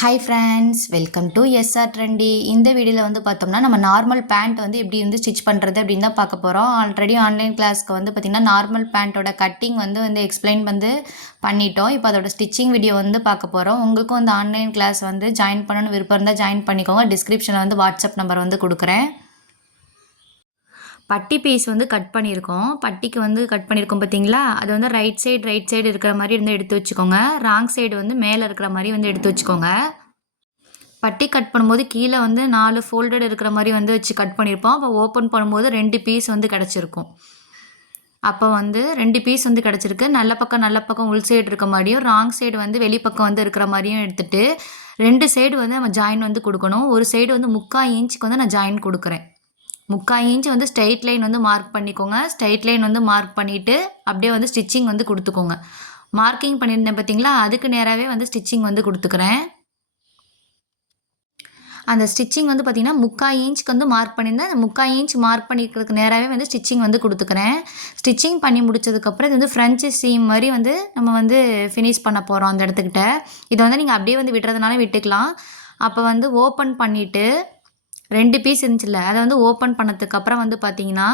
Hi friends, welcome to SR trendy. இந்த வீடியோவில் வந்து பார்த்தோம்னா நம்ம நார்மல் பேண்ட் வந்து எப்படி வந்து ஸ்டிச் பண்ணுறது அப்படின்னு தான் பார்க்க போகிறோம். ஆல்ரெடி ஆன்லைன் கிளாஸ்க்கு வந்து பார்த்திங்கன்னா நார்மல் பேண்ட்டோட கட்டிங் வந்து எக்ஸ்பிளைன் பண்ணிட்டோம். இப்போ அதோட ஸ்டிச்சிங் வீடியோ வந்து பார்க்க போகிறோம். உங்களுக்கும் அந்த ஆன்லைன் கிளாஸ் வந்து ஜாயின் பண்ணணும்னு விருப்பம் இருந்தால் ஜாயின் பண்ணிக்கோங்க. டிஸ்கிரிப்ஷனில் வந்து வாட்ஸ்அப் நம்பர் வந்து கொடுக்குறேன். பட்டி பீஸ் வந்து கட் பண்ணியிருக்கோம். பட்டிக்கு வந்து கட் பண்ணியிருக்கோம் பார்த்தீங்களா, அது வந்து ரைட் சைடு இருக்கிற மாதிரி வந்து எடுத்து வச்சுக்கோங்க. ராங் சைடு வந்து மேலே இருக்கிற மாதிரி வந்து எடுத்து வச்சுக்கோங்க. பட்டி கட் பண்ணும்போது கீழே வந்து 4 ஃபோல்டட் இருக்கிற மாதிரி வந்து வச்சு கட் பண்ணியிருப்போம். அப்போ ஓப்பன் பண்ணும்போது 2 பீஸ் வந்து கிடச்சிருக்கும். அப்போ வந்து 2 பீஸ் வந்து கிடச்சிருக்கு. நல்ல பக்கம் உள் சைடு இருக்க மாதிரியும், ராங் சைடு வந்து வெளிப்பக்கம் வந்து இருக்கிற மாதிரியும் எடுத்துகிட்டு 2 சைடு வந்து நம்ம ஜாயின் வந்து கொடுக்கணும். ஒரு சைடு வந்து 3/4 இன்ச்சுக்கு வந்து நான் ஜாயின் கொடுக்குறேன். 3/4 இன்ச் வந்து ஸ்ட்ரெயிட் லைன் வந்து மார்க் பண்ணிக்கோங்க. ஸ்ட்ரெயிட் லைன் வந்து மார்க் பண்ணிவிட்டு அப்படியே வந்து ஸ்டிச்சிங் வந்து கொடுத்துக்கோங்க. மார்க்கிங் பண்ணியிருந்தேன் பார்த்தீங்களா, அதுக்கு நேராகவே வந்து ஸ்டிச்சிங் வந்து கொடுத்துக்கிறேன். அந்த ஸ்டிச்சிங் வந்து பார்த்திங்கன்னா 3/4 இன்ச்சுக்கு வந்து மார்க் பண்ணியிருந்தேன். அந்த 3/4 இன்ச் மார்க் பண்ணிக்கிறதுக்கு நேராகவே வந்து ஸ்டிச்சிங் வந்து கொடுத்துக்கிறேன். ஸ்டிச்சிங் பண்ணி முடிச்சதுக்கப்புறம் இது வந்து ஃப்ரெஞ்சு சீம் மாதிரி வந்து நம்ம வந்து ஃபினிஷ் பண்ண போகிறோம் அந்த இடத்துக்கிட்ட. இதை வந்து நீங்கள் அப்படியே வந்து விட்டுறதுனால விட்டுக்கலாம். அப்போ வந்து ஓப்பன் பண்ணிவிட்டு 2 பீஸ் இருந்துச்சுல்ல, அதை வந்து ஓப்பன் பண்ணதுக்கப்புறம் வந்து பார்த்தீங்கன்னா,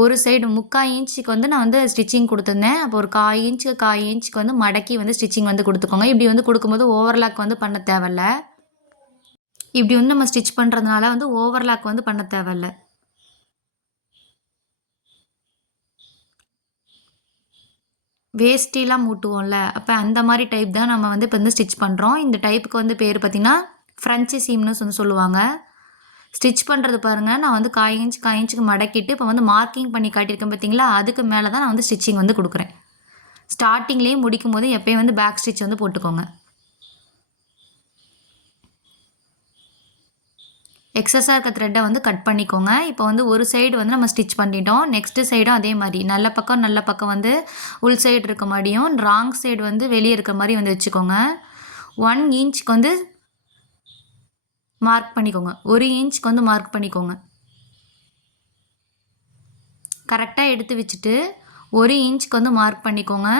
ஒரு சைடு 3/4 இன்ச்சுக்கு வந்து நான் வந்து ஸ்டிச்சிங் கொடுத்துருந்தேன். அப்போ ஒரு 1/4 இன்ச்சுக்கு வந்து மடக்கி வந்து ஸ்டிச்சிங் வந்து கொடுத்துக்கோங்க. இப்படி வந்து கொடுக்கும்போது ஓவர்லாக் வந்து பண்ண தேவையில்ல. இப்படி வந்து நம்ம ஸ்டிச் பண்ணுறதுனால வந்து ஓவர்லாக் வந்து பண்ண தேவையில்ல. வேஷ்டிலாம் மூட்டுவோம்ல, அப்போ அந்த மாதிரி டைப் தான் நம்ம வந்து இப்போ வந்து ஸ்டிச் பண்ணுறோம். இந்த டைப்புக்கு வந்து பேர் பார்த்திங்கன்னா ஃப்ரெஞ்சு சீம்னு வந்து சொல்லுவாங்க. ஸ்டிச் பண்ணுறது பாருங்கள், நான் வந்து 1/4 இன்ச்சுக்கு மடக்கிட்டு இப்போ வந்து மார்க்கிங் பண்ணி காட்டியிருக்கேன் பார்த்தீங்களா, அதுக்கு மேலே தான் நான் வந்து ஸ்டிச்சிங் வந்து கொடுக்குறேன். ஸ்டார்டிங்லேயே முடிக்கும் போது எப்போயும் வந்து பேக் ஸ்டிச் வந்து போட்டுக்கோங்க. எக்ஸஸாக இருக்க த்ரெட்டை வந்து கட் பண்ணிக்கோங்க. இப்போ வந்து ஒரு சைடு வந்து நம்ம ஸ்டிச் பண்ணிட்டோம். நெக்ஸ்ட்டு சைடும் அதே மாதிரி நல்ல பக்கம் வந்து உள் சைடு இருக்க மாதிரியும், ராங் சைடு வந்து வெளியே இருக்க மாதிரி வந்து வச்சுக்கோங்க. 1 இன்ச்சுக்கு வந்து மார்க் பண்ணிக்கோங்க. 1 இன்ச்சுக்கு வந்து மார்க் பண்ணிக்கோங்க. கரெக்டாக எடுத்து வச்சுட்டு 1 இன்ச்சுக்கு வந்து மார்க் பண்ணிக்கோங்க.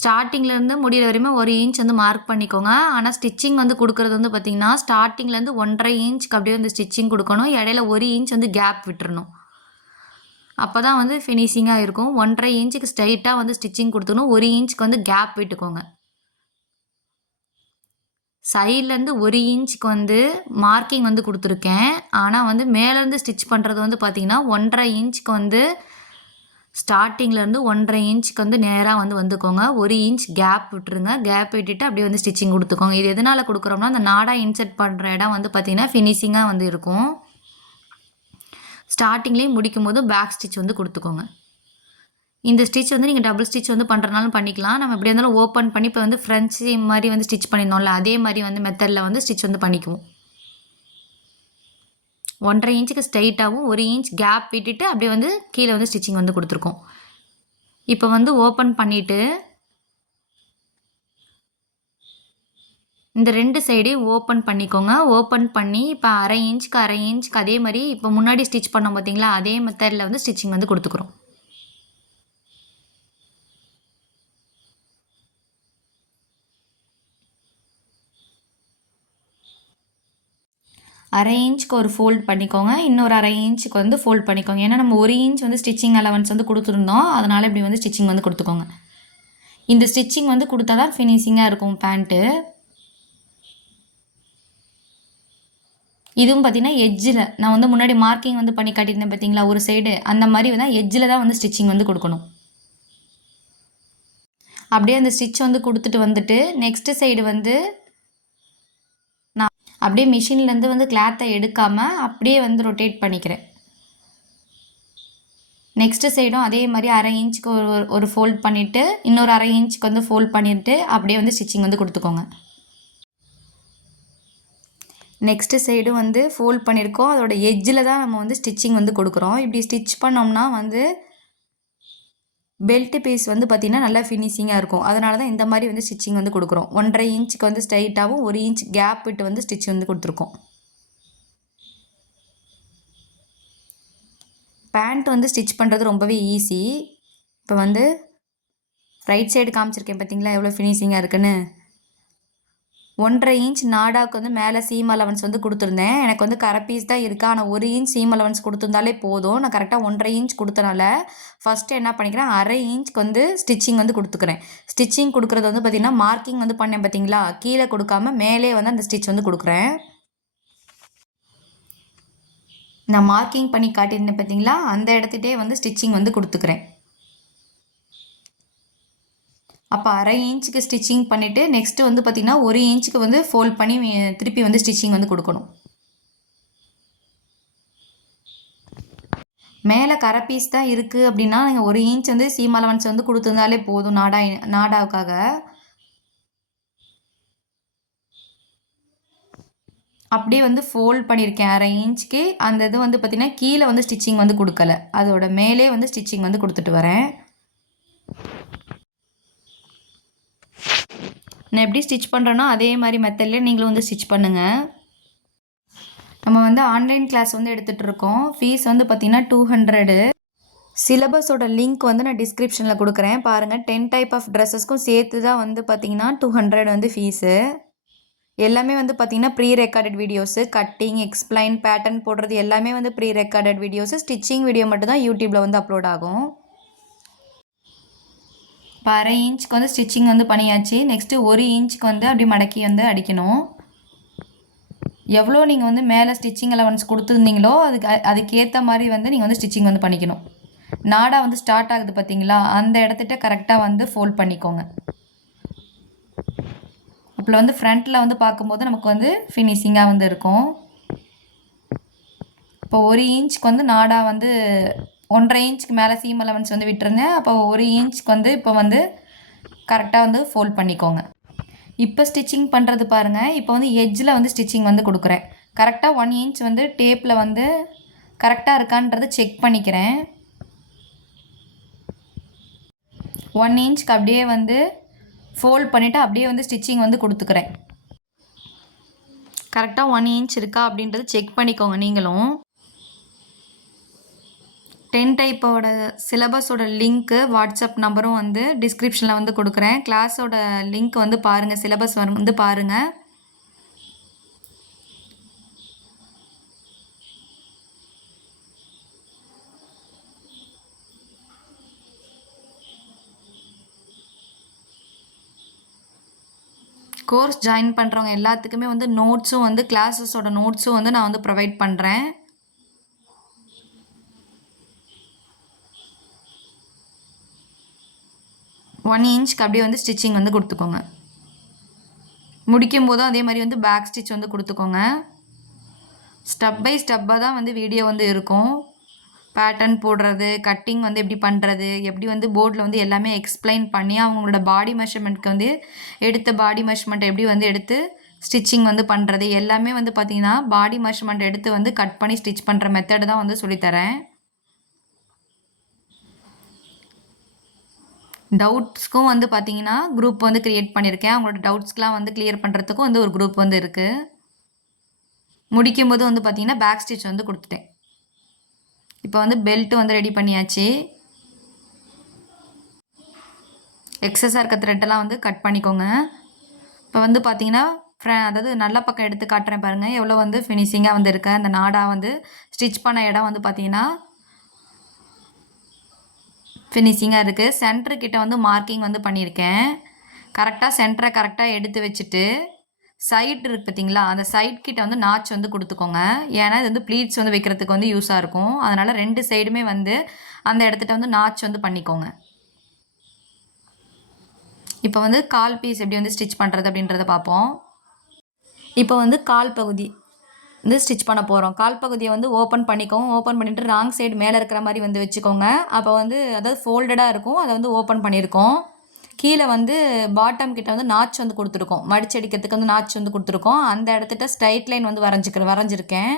ஸ்டார்டிங்லேருந்து முடிகிற வரையுமே 1 இன்ச் வந்து மார்க் பண்ணிக்கோங்க. ஆனால் ஸ்டிச்சிங் வந்து கொடுக்குறது வந்து பார்த்திங்கன்னா ஸ்டார்டிங்லேருந்து 1.5 இன்ச்சுக்கு அப்படியே வந்து ஸ்டிச்சிங் கொடுக்கணும். இடையில 1 இன்ச் வந்து கேப் விட்டுறணும். அப்போ தான் வந்து ஃபினிஷிங்காக இருக்கும். 1.5 இன்ச்சுக்கு ஸ்ட்ரைட்டாக வந்து ஸ்டிச்சிங் கொடுத்துக்கணும். 1 இன்ச்சுக்கு வந்து கேப் விட்டுக்கோங்க. சைட்லேருந்து 1 இன்ச்சுக்கு வந்து மார்க்கிங் வந்து கொடுத்துருக்கேன். ஆனால் வந்து மேலேருந்து ஸ்டிச் பண்ணுறது வந்து பார்த்திங்கன்னா 1.5 இன்ச்சுக்கு வந்து ஸ்டார்டிங்லேருந்து 1.5 இன்ச்சுக்கு வந்து நேராக வந்து வந்துக்கோங்க. 1 இன்ச் கேப் விட்டுருங்க. கேப் விட்டுட்டு அப்படியே வந்து ஸ்டிச்சிங் கொடுத்துக்கோங்க. இது எதனால் கொடுக்குறோம்னா, அந்த நாடா இன்சர்ட் பண்ணுற இடம் வந்து பார்த்திங்கன்னா ஃபினிஷிங்காக வந்து இருக்கும். ஸ்டார்டிங்லேயே முடிக்கும் போது பேக் ஸ்டிச் வந்து கொடுத்துக்கோங்க. இந்த ஸ்டிச் வந்து நீங்கள் டபுள் ஸ்டிச் வந்து பண்ணுறனாலும் பண்ணிக்கலாம். நம்ம எப்படி இருந்தாலும் ஓப்பன் பண்ணி இப்போ வந்து ஃப்ரெஞ்சு மாதிரி வந்து ஸ்டிச் பண்ணியிருந்தோம்ல, அதே மாதிரி வந்து மெத்தடில் வந்து ஸ்டிச் வந்து பண்ணிக்குவோம். 1.5 இன்ச்சுக்கு ஸ்ட்ரைட்டாகவும் 1 இன்ச் கேப் விட்டுட்டு அப்படியே வந்து கீழே வந்து ஸ்டிச்சிங் வந்து கொடுத்துருக்கோம். இப்போ வந்து ஓப்பன் பண்ணிவிட்டு இந்த 2 சைடையும் ஓப்பன் பண்ணிக்கோங்க. ஓப்பன் பண்ணி இப்போ 1/2 இன்ச்சுக்கு அதே மாதிரி இப்போ முன்னாடி ஸ்டிச் பண்ணோம் பார்த்தீங்களா, அதே மெத்தடில் வந்து ஸ்டிச்சிங் வந்து கொடுத்துக்குறோம். அரை இன்ச்சுக்கு ஒரு ஃபோல்ட் பண்ணிக்கோங்க. இன்னொரு 1/2 இன்ச்சுக்கு வந்து ஃபோல்ட் பண்ணிக்கோங்க. ஏன்னா நம்ம 1 இன்ச் வந்து ஸ்டிச்சிங் அலவன்ஸ் வந்து கொடுத்துருந்தோம். அதனால் இப்படி வந்து ஸ்டிச்சிங் வந்து கொடுத்துக்கோங்க. இந்த ஸ்டிச்சிங் வந்து கொடுத்தா தான் ஃபினிஷிங்காக இருக்கும் பேண்ட்டு. இதுவும் பார்த்தீங்கன்னா எட்ஜில் நான் வந்து முன்னாடி மார்க்கிங் வந்து பண்ணி காட்டியிருந்தேன் பார்த்தீங்களா ஒரு சைடு, அந்த மாதிரி வந்து எட்ஜில் தான் வந்து ஸ்டிச்சிங் வந்து கொடுக்கணும். அப்படியே அந்த ஸ்டிச் வந்து கொடுத்துட்டு வந்துட்டு நெக்ஸ்ட்டு சைடு வந்து நான் அப்படியே மிஷின்லேருந்து வந்து கிளாத்தை எடுக்காமல் அப்படியே வந்து ரொட்டேட் பண்ணிக்கிறேன். நெக்ஸ்ட்டு சைடும் அதே மாதிரி 1/2 இன்ச்சுக்கு ஒரு ஃபோல்ட் பண்ணிவிட்டு இன்னொரு 1/2 இன்ச்சுக்கு வந்து ஃபோல்ட் பண்ணிவிட்டு அப்படியே வந்து ஸ்டிச்சிங் வந்து கொடுத்துக்கோங்க. நெக்ஸ்ட்டு சைடும் வந்து ஃபோல்ட் பண்ணியிருக்கோம். அதோட எட்ஜில் தான் நம்ம வந்து ஸ்டிச்சிங் வந்து கொடுக்குறோம். இப்படி ஸ்டிச் பண்ணோம்னா வந்து பெல்ட் பீஸ் வந்து பார்த்திங்கன்னா நல்லா ஃபினிஷிங்காக இருக்கும். அதனால தான் இந்த மாதிரி வந்து ஸ்டிச்சிங் வந்து கொடுக்குறோம். 1.5 இன்ச்சுக்கு வந்து ஸ்ட்ரைட்டாகவும் 1 இன்ச் கேப் விட்டு வந்து ஸ்டிச் வந்து கொடுத்துருக்கோம். பேண்ட் வந்து ஸ்டிச் பண்ணுறது ரொம்பவே ஈஸி. இப்போ வந்து ரைட் சைடு காமிச்சிருக்கேன் பார்த்தீங்களா எவ்வளோ ஃபினிஷிங்காக இருக்குன்னு. 1.5 இன்ச் நாடாவுக்கு வந்து மேலே சீம் அலவன்ஸ் வந்து கொடுத்துருந்தேன். எனக்கு வந்து கரை பீஸ் தான் இருக்குது, ஆனால் 1 இன்ச் சீம் அலவன்ஸ் கொடுத்துருந்தாலே போதும். நான் கரெக்டாக 1.5 இன்ச் கொடுத்தனால ஃபஸ்ட்டு என்ன பண்ணிக்கிறேன், 1/2 இன்ச்க்கு வந்து ஸ்டிச்சிங் வந்து கொடுத்துக்கிறேன். ஸ்டிச்சிங் கொடுக்குறது வந்து பார்த்திங்கன்னா மார்க்கிங் வந்து பண்ணேன் பார்த்தீங்களா, கீழே கொடுக்காம மேலே வந்து அந்த ஸ்டிச் வந்து கொடுக்குறேன். நான் மார்க்கிங் பண்ணி காட்டியிருந்தேன் பார்த்தீங்களா, அந்த இடத்துட்டே வந்து ஸ்டிச்சிங் வந்து கொடுத்துக்கிறேன். அப்போ 1/2 இன்ச்சுக்கு ஸ்டிச்சிங் பண்ணிவிட்டு நெக்ஸ்ட்டு வந்து பார்த்திங்கன்னா 1 இன்ச்சுக்கு வந்து ஃபோல்ட் பண்ணி திருப்பி வந்து ஸ்டிச்சிங் வந்து கொடுக்கணும். மேலே கரை பீஸ் தான் இருக்குது அப்படின்னா நீங்கள் 1 இன்ச் வந்து சீம் அலவன்ஸ் வந்து கொடுத்துருந்தாலே போதும் நாடாவுக்காக. அப்படியே வந்து ஃபோல்ட் பண்ணியிருக்கேன் 1/2 இன்ச்சுக்கு. அந்த இது வந்து பார்த்திங்கன்னா கீழே வந்து ஸ்டிச்சிங் வந்து கொடுக்கல, அதோட மேலே வந்து ஸ்டிச்சிங் வந்து கொடுத்துட்டு வரேன். நான் எப்படி ஸ்டிச் பண்ணுறேனோ அதே மாதிரி மெத்தட்லேயே நீங்களும் வந்து ஸ்டிச் பண்ணுங்கள். நம்ம வந்து ஆன்லைன் கிளாஸ் வந்து எடுத்துகிட்டு இருக்கோம். ஃபீஸ் வந்து பார்த்திங்கன்னா 200. சிலபஸோட லிங்க் வந்து நான் டிஸ்கிரிப்ஷனில் கொடுக்குறேன் பாருங்கள். 10 டைப் ஆஃப் ட்ரெஸ்ஸஸ்க்கும் சேர்த்து தான் வந்து பார்த்திங்கன்னா 200 வந்து ஃபீஸு. எல்லாமே வந்து பார்த்திங்கன்னா pre recorded videos, cutting, explain, pattern போடுறது எல்லாமே வந்து pre recorded videos. Stitching video மட்டும் தான் யூடியூப்பில் வந்து அப்லோட் ஆகும். இப்போ 1/2 இன்ச்சுக்கு வந்து ஸ்டிச்சிங் வந்து பண்ணியாச்சு. நெக்ஸ்ட்டு 1 இன்ச்சுக்கு வந்து அப்படி மடக்கி வந்து அடிக்கணும். எவ்வளோ நீங்கள் வந்து மேலே ஸ்டிச்சிங் அலவன்ஸ் கொடுத்துருந்தீங்களோ அதுக்கேற்ற மாதிரி வந்து நீங்கள் வந்து ஸ்டிச்சிங் வந்து பண்ணிக்கணும். நாடா வந்து ஸ்டார்ட் ஆகுது பார்த்தீங்களா, அந்த இடத்துட்ட கரெக்டாக வந்து ஃபோல்ட் பண்ணிக்கோங்க. அப்போ வந்து ஃப்ரண்ட்டில் வந்து பார்க்கும்போது நமக்கு வந்து ஃபினிஷிங்காக வந்து இருக்கும். இப்போ 1 இன்ச்சுக்கு வந்து நாடா வந்து 1.5 இன்ச்சுக்கு மேலே சீம் அலவன்ஸ் வந்து விட்டுருந்தேன். அப்போ 1 இன்ச்சுக்கு வந்து இப்போ வந்து கரெக்டாக வந்து ஃபோல்ட் பண்ணிக்கோங்க. இப்போ ஸ்டிச்சிங் பண்ணுறது பாருங்கள். இப்போ வந்து எட்ஜில் வந்து ஸ்டிச்சிங் வந்து கொடுக்குறேன். கரெக்டாக 1 இன்ச் வந்து டேப்பில் வந்து கரெக்டாக இருக்கான்றதை செக் பண்ணிக்கிறேன். 1 இன்ச்சுக்கு அப்படியே வந்து ஃபோல்ட் பண்ணிவிட்டு அப்படியே வந்து ஸ்டிச்சிங் வந்து கொடுத்துக்கிறேன். கரெக்டாக 1 இன்ச் இருக்கா அப்படின்றத செக் பண்ணிக்கோங்க நீங்களும். 10 டைப்போட சிலபஸோட லிங்க்கு, வாட்ஸ்அப் நம்பரும் வந்து டிஸ்கிரிப்ஷனில் வந்து கொடுக்குறேன். கிளாஸோட லிங்க் வந்து பாருங்கள், சிலபஸ் வந்து பாருங்கள். கோர்ஸ் ஜாயின் பண்ணுறவங்க எல்லாத்துக்குமே வந்து நோட்ஸும் வந்து கிளாஸஸோட நோட்ஸும் வந்து நான் வந்து ப்ரொவைட் பண்ணுறேன். ஒன் இன்ச்சுக்கு அப்படியே வந்து ஸ்டிச்சிங் வந்து கொடுத்துக்கோங்க. முடிக்கும் போதும் அதே மாதிரி வந்து பேக் ஸ்டிச் வந்து கொடுத்துக்கோங்க. ஸ்டெப் பை ஸ்டெப்பாக தான் வந்து வீடியோ வந்து இருக்கும். பேட்டர்ன் போடுறது, கட்டிங் வந்து எப்படி பண்ணுறது, எப்படி வந்து போர்டில் வந்து எல்லாமே எக்ஸ்பிளைன் பண்ணி அவங்களோட பாடி மெஷர்மெண்ட்க்கு வந்து எடுத்த பாடி மெஷர்மெண்ட் எப்படி வந்து எடுத்து ஸ்டிச்சிங் வந்து பண்ணுறது எல்லாமே வந்து பார்த்திங்கன்னா பாடி மெஷர்மெண்ட் எடுத்து வந்து கட் பண்ணி ஸ்டிச் பண்ணுற மெத்தடு தான் வந்து சொல்லித்தரேன். டவுட்ஸ்க்கும் வந்து பார்த்திங்கன்னா குரூப் வந்து க்ரியேட் பண்ணியிருக்கேன். அவங்களோட டவுட்ஸ்க்கெலாம் வந்து கிளியர் பண்ணுறதுக்கும் வந்து ஒரு குரூப் வந்து இருக்குது. முடிக்கும் போது வந்து பார்த்திங்கன்னா பேக் ஸ்டிச் வந்து கொடுத்துட்டேன். இப்போ வந்து பெல்ட்டு வந்து ரெடி பண்ணியாச்சு. எக்ஸஸாக இருக்க த்ரெட்டெல்லாம் வந்து கட் பண்ணிக்கோங்க. இப்போ வந்து பார்த்திங்கன்னா அதாவது நல்ல பக்கம் எடுத்து காட்டுறேன் பாருங்கள், எவ்வளோ வந்து ஃபினிஷிங்காக வந்து இருக்கு. அந்த நாடா வந்து ஸ்டிச் பண்ண இடம் வந்து பார்த்திங்கன்னா ஃபினிஷிங்காக இருக்குது. சென்டர்கிட்ட வந்து மார்க்கிங் வந்து பண்ணியிருக்கேன். கரெக்டாக சென்டரை கரெக்டாக எடுத்து வச்சுட்டு சைட் இருக்குது பார்த்தீங்களா, அந்த சைட் கிட்ட வந்து நாச் வந்து கொடுத்துக்கோங்க. ஏன்னா இது வந்து ப்ளீட்ஸ் வந்து வைக்கிறதுக்கு வந்து யூஸாக இருக்கும். அதனால் 2 சைடுமே வந்து அந்த இடத்துட்ட வந்து நாச் வந்து பண்ணிக்கோங்க. இப்போ வந்து கால் பீஸ் எப்படி வந்து ஸ்டிச் பண்ணுறது அப்படின்றத பார்ப்போம். இப்போ வந்து கால் பகுதி வந்து ஸ்டிச் பண்ண போகிறோம். கால் பகுதியை வந்து ஓப்பன் பண்ணிக்கோங்க. ஓப்பன் பண்ணிவிட்டு ராங் சைடு மேலே இருக்கிற மாதிரி வந்து வச்சுக்கோங்க. அப்போ வந்து அதாவது ஃபோல்டடாக இருக்கும், அதை வந்து ஓப்பன் பண்ணியிருக்கோம். கீழே வந்து பாட்டம் கிட்ட வந்து நாச் வந்து கொடுத்துருக்கோம், மடிச்சடிக்கிறதுக்கு வந்து நாச் வந்து கொடுத்துருக்கோம். அந்த இடத்துட்ட ஸ்ட்ரைட் லைன் வந்து வரைஞ்சிருக்கேன்.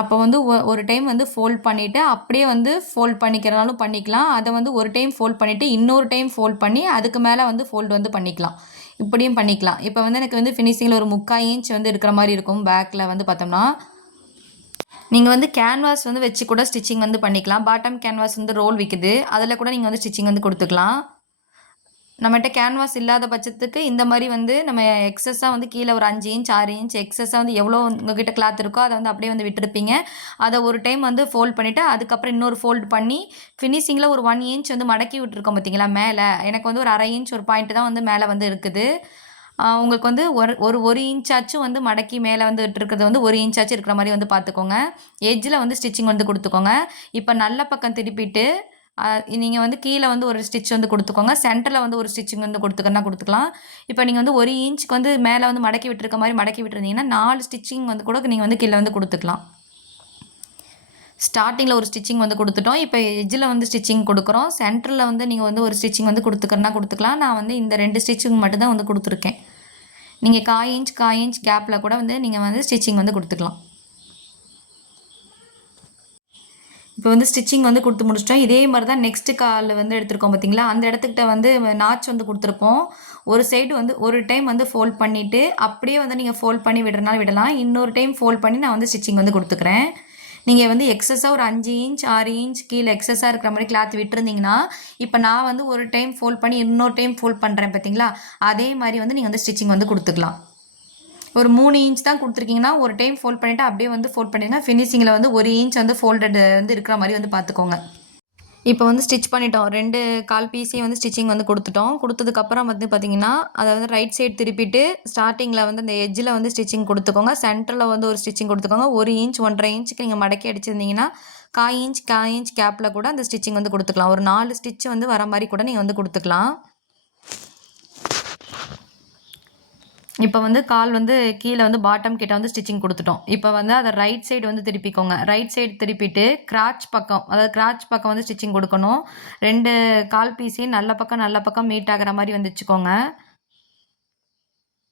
அப்போ வந்து ஒரு டைம் வந்து ஃபோல்ட் பண்ணிவிட்டு அப்படியே வந்து ஃபோல்ட் பண்ணிக்கிறனாலும் பண்ணிக்கலாம். அதை வந்து ஒரு டைம் ஃபோல்ட் பண்ணிவிட்டு இன்னொரு டைம் ஃபோல்ட் பண்ணி அதுக்கு மேலே வந்து ஃபோல்டு வந்து பண்ணிக்கலாம். இப்படியும் பண்ணிக்கலாம். இப்போ வந்து எனக்கு வந்து ஃபினிஷிங்கில் ஒரு 3/4 இன்ச் வந்து இருக்கிற மாதிரி இருக்கும். பேக்கில் வந்து பார்த்தோம்னா நீங்கள் வந்து கேன்வாஸ் வந்து வச்சு கூட ஸ்டிச்சிங் வந்து பண்ணிக்கலாம். பாட்டம் கேன்வாஸ் வந்து ரோல் விற்குது, அதில் கூட நீங்கள் வந்து ஸ்டிச்சிங் வந்து கொடுத்துக்கலாம். நம்மகிட்ட கேன்வாஸ் இல்லாத பட்சத்துக்கு இந்த மாதிரி வந்து நம்ம எக்ஸஸாக வந்து கீழே ஒரு 5 இன்ச் 6 இன்ச் எக்ஸஸாக வந்து எவ்வளோ உங்ககிட்ட கிளாத் இருக்கோ அதை வந்து அப்படியே வந்து விட்டுருப்பீங்க. அதை ஒரு டைம் வந்து ஃபோல்ட் பண்ணிவிட்டு அதுக்கப்புறம் இன்னொரு ஃபோல்டு பண்ணி ஃபினிஷிங்கில் ஒரு 1 இன்ச் வந்து மடக்கி விட்டுருக்கோம் பார்த்தீங்களா மேலே. எனக்கு வந்து ஒரு 1/2 இன்ச் ஒரு பாயிண்ட் தான் வந்து மேலே வந்து இருக்குது. உங்களுக்கு வந்து ஒரு இன்ச்சாச்சும் வந்து மடக்கி மேலே வந்து இருக்கிறது வந்து 1 இன்ச்சாச்சும் இருக்கிற மாதிரி வந்து பார்த்துக்கோங்க. எட்ஜில் வந்து ஸ்டிச்சிங் வந்து கொடுத்துக்கோங்க. இப்போ நல்ல பக்கம் திருப்பிட்டு நீங்கள் வந்து கீழே வந்து ஒரு ஸ்டிச் வந்து கொடுத்துக்கோங்க. சென்டரில் வந்து ஒரு ஸ்டிச்சிங் வந்து கொடுத்துக்கலாம். இப்போ நீங்கள் வந்து 1 இன்ச்சுக்கு வந்து மேலே வந்து மடக்கி விட்டுருக்க மாதிரி மடக்கி விட்டுருந்தீங்கன்னா 4 ஸ்டிச்சிங் வந்து கூட நீங்கள் வந்து கீழே வந்து கொடுத்துக்கலாம். ஸ்டார்டிங்கில் ஒரு ஸ்டிச்சிங் வந்து கொடுத்துட்டோம். இப்போ எட்ஜில் வந்து ஸ்டிச்சிங் கொடுக்குறோம். சென்டரில் வந்து நீங்கள் வந்து ஒரு ஸ்டிச்சிங் வந்து கொடுத்துக்கலாம். நான் வந்து இந்த 2 ஸ்டிச்சிங் மட்டும் தான் வந்து கொடுத்துருக்கேன். நீங்கள் 1/4 இன்ச் கேப்பில் கூட வந்து நீங்கள் வந்து ஸ்டிச்சிங் வந்து கொடுத்துக்கலாம். இப்போ வந்து ஸ்டிச்சிங் வந்து கொடுத்து முடிச்சிட்டோம். இதே மாதிரி தான் நெக்ஸ்ட்டு கால் வந்து எடுத்துருக்கோம் பார்த்தீங்களா, அந்த இடத்துக்கிட்ட வந்து நாச் வந்து கொடுத்துருப்போம். ஒரு சைடு வந்து ஒரு டைம் வந்து ஃபோல்ட் பண்ணிவிட்டு அப்படியே வந்து நீங்கள் ஃபோல்ட் பண்ணி விடுறனால விடலாம். இன்னொரு டைம் ஃபோல்ட் பண்ணி நான் வந்து ஸ்டிச்சிங் வந்து கொடுத்துக்கிறேன். நீங்கள் வந்து எக்ஸஸாக ஒரு 5 இன்ச் 6 இன்ச் கீழே எக்ஸஸாக இருக்கிற மாதிரி கிளாத் விட்டுருந்தீங்கன்னா, இப்போ நான் வந்து ஒரு டைம் ஃபோல்ட் பண்ணி இன்னொரு டைம் ஃபோல்ட் பண்ணுறேன் பார்த்தீங்களா, அதே மாதிரி வந்து நீங்கள் வந்து ஸ்டிச்சிங் வந்து கொடுத்துக்கலாம். ஒரு 3 இன்ச் தான் கொடுத்துருக்கீங்கன்னா ஒரு டைம் ஃபோல்ட் பண்ணிவிட்டு அப்படியே வந்து ஃபோல்ட் பண்ணிடுங்க. ஃபினிஷிங்கில் வந்து 1 இன்ச் வந்து ஃபோல்டடு வந்து இருக்கிற மாதிரி வந்து பார்த்துக்கோங்க. இப்போ வந்து ஸ்டிச் பண்ணிட்டோம். 2 கால் பீஸையும் வந்து ஸ்டிச்சிங் வந்து கொடுத்துட்டோம். கொடுத்ததுக்கப்புறம் வந்து பார்த்தீங்கன்னா, அதை வந்து ரைட் சைடு திருப்பிட்டு ஸ்டார்டிங்கில் வந்து அந்த எட்ஜில் வந்து ஸ்டிச்சிங் கொடுத்துக்கோங்க. சென்டரில் வந்து ஒரு ஸ்டிச்சிங் கொடுத்துக்கோங்க. 1 இன்ச் 1.5 இன்ச்சுக்கு நீங்கள் மடக்கி அடிச்சிருந்தீங்கன்னா 1/4 இன்ச் கேப்பில் கூட அந்த ஸ்டிச்சிங் வந்து கொடுத்துக்கலாம். ஒரு 4 ஸ்டிச் வந்து வர மாதிரி கூட நீங்கள் வந்து கொடுத்துக்கலாம். இப்போ வந்து கால் வந்து கீழே வந்து பாட்டம் கிட்ட வந்து ஸ்டிச்சிங் கொடுத்துட்டோம். இப்போ வந்து அதை ரைட் சைடு வந்து திருப்பிக்கோங்க. ரைட் சைடு திருப்பிட்டு கிராச் பக்கம், அதாவது கிராச் பக்கம் வந்து ஸ்டிச்சிங் கொடுக்கணும். 2 கால் பீஸையும் நல்ல பக்கம் மீட் ஆகிற மாதிரி வந்து வச்சுக்கோங்க.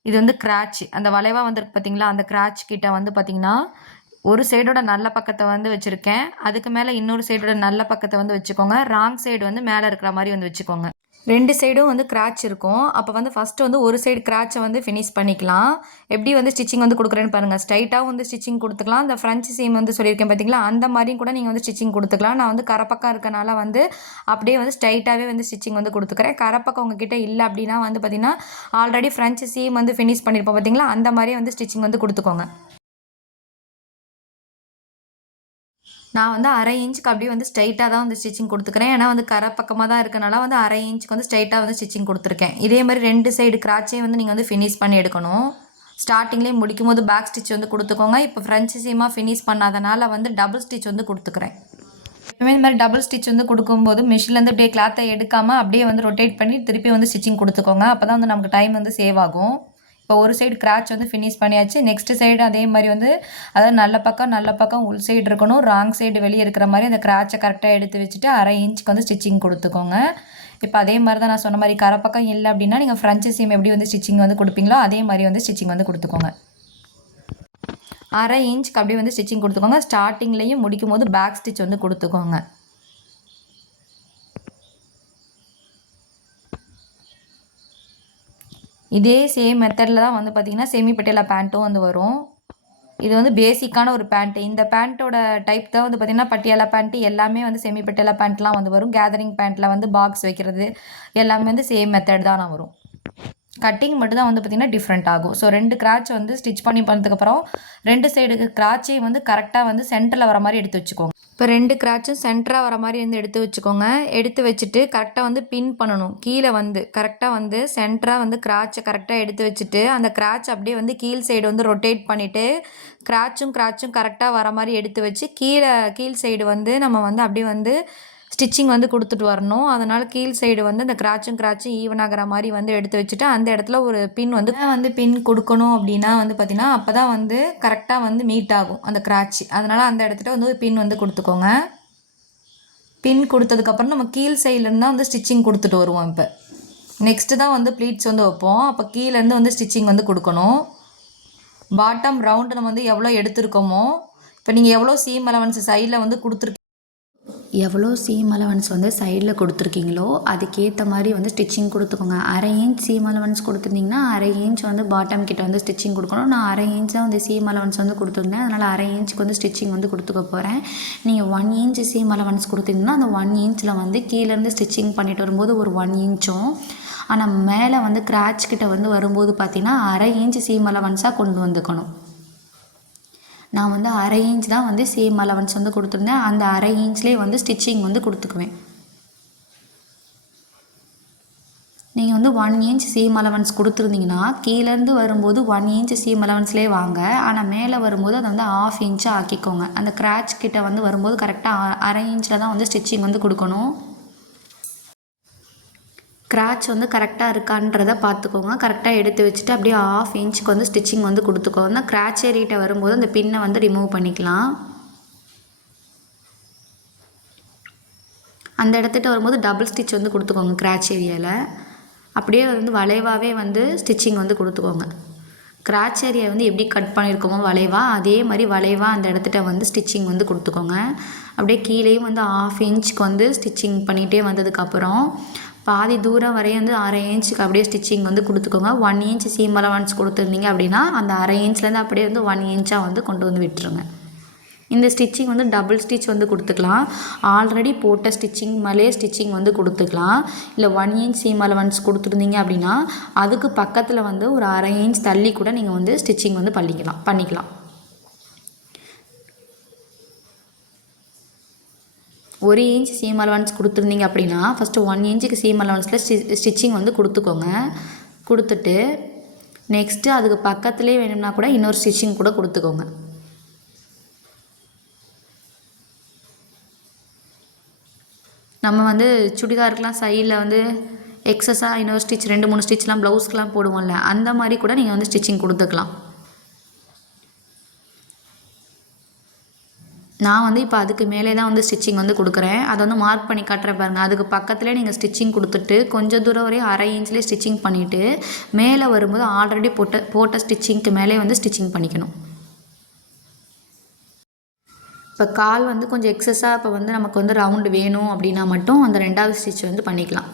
இது வந்து கிராச், அந்த வளைவாக வந்துருக்கு பார்த்தீங்களா, அந்த கிராச் கிட்ட வந்து பார்த்தீங்கன்னா ஒரு சைடோட நல்ல பக்கத்தை வந்து வச்சுருக்கேன். அதுக்கு மேலே இன்னொரு சைடோட நல்ல பக்கத்தை வந்து வச்சுக்கோங்க. ராங் சைடு வந்து மேலே இருக்கிற மாதிரி வந்து வச்சுக்கோங்க. 2 சைடும் வந்து கிராச் இருக்கும். அப்போ வந்து ஃபஸ்ட்டு வந்து ஒரு சைடு கிராச்சை வந்து ஃபினிஷ் பண்ணிக்கலாம். எப்படி வந்து ஸ்டிச்சிங் வந்து கொடுக்குறேன்னு பாருங்கள். ஸ்ட்ரைட்டாகவும் வந்து ஸ்டிச்சிங் கொடுத்துக்கலாம். இந்த ஃப்ரன்ச் சீம் வந்து சொல்லியிருக்கேன் பார்த்தீங்களா, அந்த மாதிரியும் கூட நீங்கள் வந்து ஸ்டிச்சிங் கொடுத்துக்கலாம். நான் வந்து கரப்பக்கம் இருக்கனால வந்து அப்படியே வந்து ஸ்ட்ரைட்டாகவே வந்து ஸ்டிச்சிங் வந்து கொடுத்துக்கிறேன். கரப்பக்கம் உங்ககிட்ட இல்லை அப்படின்னா வந்து பார்த்திங்கன்னா ஆல்ரெடி ஃப்ரன்ச் சீம் வந்து ஃபினிஷ் பண்ணியிருப்போம் பார்த்தீங்களா, அந்த மாதிரியே வந்து ஸ்டிச்சிங் வந்து கொடுத்துக்கோங்க. நான் வந்து 1/2 இன்ச்சுக்கு அப்படியே வந்து ஸ்ட்ரைட்டாக தான் வந்து ஸ்டிச்சிங் கொடுத்துக்கிறேன். ஏன்னா வந்து கரை பக்கமாக தான் இருக்கனால வந்து 1/2 இன்ச்சுக்கு வந்து ஸ்ட்ரைட்டாக வந்து ஸ்டிச்சிங் கொடுத்துருக்கேன். இதே மாதிரி 2 சைடு கிராச்சையும் வந்து நீங்கள் வந்து ஃபினிஷ் பண்ணி எடுக்கணும். ஸ்டார்டிங்லேயே முடிக்கும் போது பேக் ஸ்டிச் வந்து கொடுத்துக்கோங்க. இப்போ ஃப்ரண்ட் சீமாக ஃபினிஷ் பண்ணாதனால வந்து டபுள் ஸ்டிச் வந்து கொடுத்துக்கிறேன். எப்பவுமே இந்த மாதிரி டபுள் ஸ்டிச் வந்து கொடுக்கும்போது மிஷின்லேருந்து அப்படியே கிளாத்தை எடுக்காமல் அப்படியே வந்து ரொட்டேட் பண்ணி திருப்பி வந்து ஸ்டிச்சிங் கொடுத்துக்கோங்க. அப்போ தான் வந்து நமக்கு டைம் வந்து சேவ் ஆகும். இப்போ ஒரு சைடு கிராச் வந்து ஃபினிஷ் பண்ணியாச்சு. நெக்ஸ்ட் சைடு அதே மாதிரி வந்து அதாவது நல்ல பக்கம் உள் சைடு இருக்கணும். ராங் சைடு வெளியே இருக்கிற மாதிரி அந்த கிராச்சை கரெக்டாக எடுத்து வச்சுட்டு 1/2 இன்ச்சுக்கு வந்து ஸ்டிச்சிங் கொடுத்துக்கோங்க. இப்போ அதே மாதிரி தான் நான் சொன்ன மாதிரி கரப்பக்கம் இல்லை அப்படின்னா நீங்கள் ஃப்ரண்ட் சீம் எப்படி வந்து ஸ்டிச்சிங் வந்து கொடுப்பீங்களோ அதே மாதிரி வந்து ஸ்டிச்சிங் வந்து கொடுத்துக்கோங்க. 1/2 இன்ச்சுக்கு அப்படியே வந்து ஸ்டிச்சிங் கொடுத்துக்கோங்க. ஸ்டார்டிங்லேயும் முடிக்கும் போது பேக் ஸ்டிச் வந்து கொடுத்துக்கோங்க. இதே சேம் மெத்தடில் தான் வந்து பார்த்திங்கன்னா செமி பட்டியாலா பேண்ட்டும் வந்து வரும். இது வந்து பேசிக்கான ஒரு பேண்ட்டு. இந்த பேண்ட்டோட டைப் தான் வந்து பார்த்திங்கன்னா பட்டியாலா பேண்ட்டு எல்லாமே வந்து செமி பட்டியாலா பேண்ட்லாம் வந்து வரும். கேதரிங் பேண்ட்டில் வந்து பாக்ஸ் வைக்கிறது எல்லாமே வந்து சேம் மெத்தட் தான் வரும். கட்டிங் மட்டும் தான் வந்து பார்த்திங்கன்னா டிஃப்ரெண்ட் ஆகும். ஸோ 2 கிராச் வந்து ஸ்டிச் பண்ணி பண்ணதுக்கப்புறம் 2 சைடு கிராச்சையும் வந்து கரெக்டாக வந்து சென்டரில் வர மாதிரி எடுத்து வச்சுக்கோங்க. இப்போ 2 கிராச்சும் சென்டராக வர மாதிரி வந்து எடுத்து வச்சுக்கோங்க. எடுத்து வச்சுட்டு கரெக்டாக வந்து பின் பண்ணணும். கீழே வந்து கரெக்டாக வந்து சென்டராக வந்து கிராச்சை கரெக்டாக எடுத்து வச்சுட்டு அந்த கிராச் அப்படியே வந்து கீழ் சைடு வந்து ரொட்டேட் பண்ணிவிட்டு கிராச்சும் கரெக்டாக வர மாதிரி எடுத்து வச்சு கீழ் சைடு வந்து நம்ம வந்து அப்படியே வந்து ஸ்டிச்சிங் வந்து கொடுத்துட்டு வரணும். அதனால் கீழ் சைடு வந்து அந்த கிராச்சும் ஈவன் ஆகிற மாதிரி வந்து எடுத்து வச்சுட்டு அந்த இடத்துல ஒரு பின் வந்து பின் கொடுக்கணும் அப்படின்னா வந்து பார்த்திங்கன்னா அப்போ தான் வந்து கரெக்டாக வந்து மீட் ஆகும் அந்த கிராச். அதனால் அந்த இடத்துல வந்து ஒரு பின் வந்து கொடுத்துக்கோங்க. பின் கொடுத்ததுக்கப்புறம் நம்ம கீழ் சைட்லேருந்து தான் வந்து ஸ்டிச்சிங் கொடுத்துட்டு வருவோம். இப்போ நெக்ஸ்ட்டு தான் வந்து ப்ளீட்ஸ் வந்து வைப்போம். அப்போ கீழேருந்து வந்து ஸ்டிச்சிங் வந்து கொடுக்கணும். பாட்டம் ரவுண்டு நம்ம வந்து எவ்வளோ எடுத்துருக்கோமோ இப்போ நீங்கள் எவ்வளோ சீம் அலவன்ஸ் சைடில் வந்து கொடுத்துருக்கீங்க எவ்வளோ சீம் அலவன்ஸ் வந்து சைடில் கொடுத்துருக்கீங்களோ அதுக்கேற்ற மாதிரி வந்து ஸ்டிச்சிங் கொடுத்துக்கோங்க. அரை இன்ச் சீம் அலவன்ஸ் கொடுத்துருந்தீங்கன்னா அரை இன்ச் வந்து பாட்டம் கிட்ட வந்து ஸ்டிச்சிங் கொடுக்கணும். நான் அரை இன்ச்சாக வந்து சீம் அலவன்ஸ் வந்து கொடுத்துருந்தேன், அதனால் அரை இன்ச்சுக்கு வந்து ஸ்டிச்சிங் வந்து கொடுத்துக்க போகிறேன். நீங்கள் 1 இன்ச் சீம் அலவன்ஸ் கொடுத்தீங்கன்னா அந்த 1 இன்ச்சில் வந்து கீழேருந்து ஸ்டிச்சிங் பண்ணிட்டு வரும்போது ஒரு 1 இன்ச்சும், ஆனால் மேலே வந்து கிராச் கிட்ட வந்து வரும்போது பார்த்திங்கன்னா அரை இன்ச் சீம் அலவன்ஸாக கொண்டு வந்துக்கணும். நான் வந்து அரை இன்ச் தான் வந்து சீம் அலவன்ஸ் வந்து கொடுத்துருந்தேன். அந்த அரை இன்ச்லேயே வந்து ஸ்டிச்சிங் வந்து கொடுத்துக்குவேன். நீங்கள் வந்து 1 இன்ச் சீம் அலவன்ஸ் கொடுத்துருந்தீங்கன்னா கீழேருந்து வரும்போது 1 இன்ச் சீம் அலவன்ஸ்லேயே வாங்க, ஆனால் மேலே வரும்போது அதை வந்து 1/2 இன்ச்சாக ஆக்கிக்கோங்க. அந்த கிராச் கிட்ட வந்து வரும்போது கரெக்டாக அரை இன்ச்சில் தான் வந்து ஸ்டிச்சிங் வந்து கொடுக்கணும். கிராச் வந்து கரெக்டாக இருக்கான்றதை பார்த்துக்கோங்க. கரெக்டாக எடுத்து வச்சுட்டு அப்படியே 1/2 இன்ச்சுக்கு வந்து ஸ்டிச்சிங் வந்து கொடுத்துக்கோங்க. கிராச் ஏறிட்ட வரும்போது அந்த பின்னை வந்து ரிமூவ் பண்ணிக்கலாம். அந்த இடத்துட்டு வரும்போது டபுள் ஸ்டிச் வந்து கொடுத்துக்கோங்க கிராச் ஏரியாவில். அப்படியே வந்து வளைவாகவே வந்து ஸ்டிச்சிங் வந்து கொடுத்துக்கோங்க. கிராச் ஏரியா வந்து எப்படி கட் பண்ணியிருக்கோமோ வளைவாக, அதே மாதிரி வளைவாக அந்த இடத்துட்ட வந்து ஸ்டிச்சிங் வந்து கொடுத்துக்கோங்க. அப்படியே கீழேயும் வந்து 1/2 இன்ச்சுக்கு வந்து ஸ்டிச்சிங் பண்ணிகிட்டே வந்ததுக்கப்புறம் பாதி தூரம் வரையும் வந்து அரை இன்ச்சுக்கு அப்படியே ஸ்டிச்சிங் வந்து கொடுத்துக்கோங்க. 1 இன்ச் சீம் அலவன்ஸ் கொடுத்துருந்தீங்க அப்படின்னா அந்த அரை இன்ச்லேருந்து அப்படியே வந்து 1 இன்ச்சாக வந்து கொண்டு வந்து விட்டுருங்க. இந்த ஸ்டிச்சிங் வந்து டபுள் ஸ்டிச் வந்து கொடுத்துக்கலாம். ஆல்ரெடி போட்ட ஸ்டிச்சிங் மேலே ஸ்டிச்சிங் வந்து கொடுத்துக்கலாம். இல்லை 1 இன்ச் சீம் அலவன்ஸ் கொடுத்துருந்தீங்க அப்படின்னா அதுக்கு பக்கத்தில் வந்து ஒரு அரை இன்ச் தள்ளி கூட நீங்கள் வந்து ஸ்டிச்சிங் வந்து பண்ணிக்கலாம். 1 இன்ச் சீம் அலவன்ஸ் கொடுத்துருந்தீங்க அப்படின்னா ஃபஸ்ட்டு 1 இன்ச்சுக்கு சீம் அலவன்ஸில் ஸ்டிச்சிங் வந்து கொடுத்துக்கோங்க. கொடுத்துட்டு நெக்ஸ்ட்டு அதுக்கு பக்கத்துலேயே வேணும்னா கூட இன்னொரு ஸ்டிச்சிங் கூட கொடுத்துக்கோங்க. நம்ம வந்து சுடிதாருக்கெலாம் சைடில் வந்து எக்ஸஸாக இன்னொரு ஸ்டிச் 2-3 ஸ்டிச்லாம் ப்ளவுஸ்க்கெலாம் போடுவோம்ல, அந்த மாதிரி கூட நீங்கள் வந்து ஸ்டிச்சிங் கொடுத்துக்கலாம். நான் வந்து இப்போ அதுக்கு மேலே தான் வந்து ஸ்டிச்சிங் வந்து கொடுக்குறேன். அதை வந்து மார்க் பண்ணி காட்டுறேன் பாருங்கள். அதுக்கு பக்கத்துலேயே நீங்கள் ஸ்டிச்சிங் கொடுத்துட்டு கொஞ்சம் தூரம் வரையும் அரை இன்ச்லேயே ஸ்டிச்சிங் பண்ணிவிட்டு மேலே வரும்போது ஆல்ரெடி போட்ட ஸ்டிச்சிங்க்கு மேலே வந்து ஸ்டிச்சிங் பண்ணிக்கணும். இப்போ கால் வந்து கொஞ்சம் எக்ஸஸாக இப்போ வந்து நமக்கு வந்து ரவுண்டு வேணும் அப்படின்னா மட்டும் அந்த 2வது ஸ்டிச் வந்து பண்ணிக்கலாம்.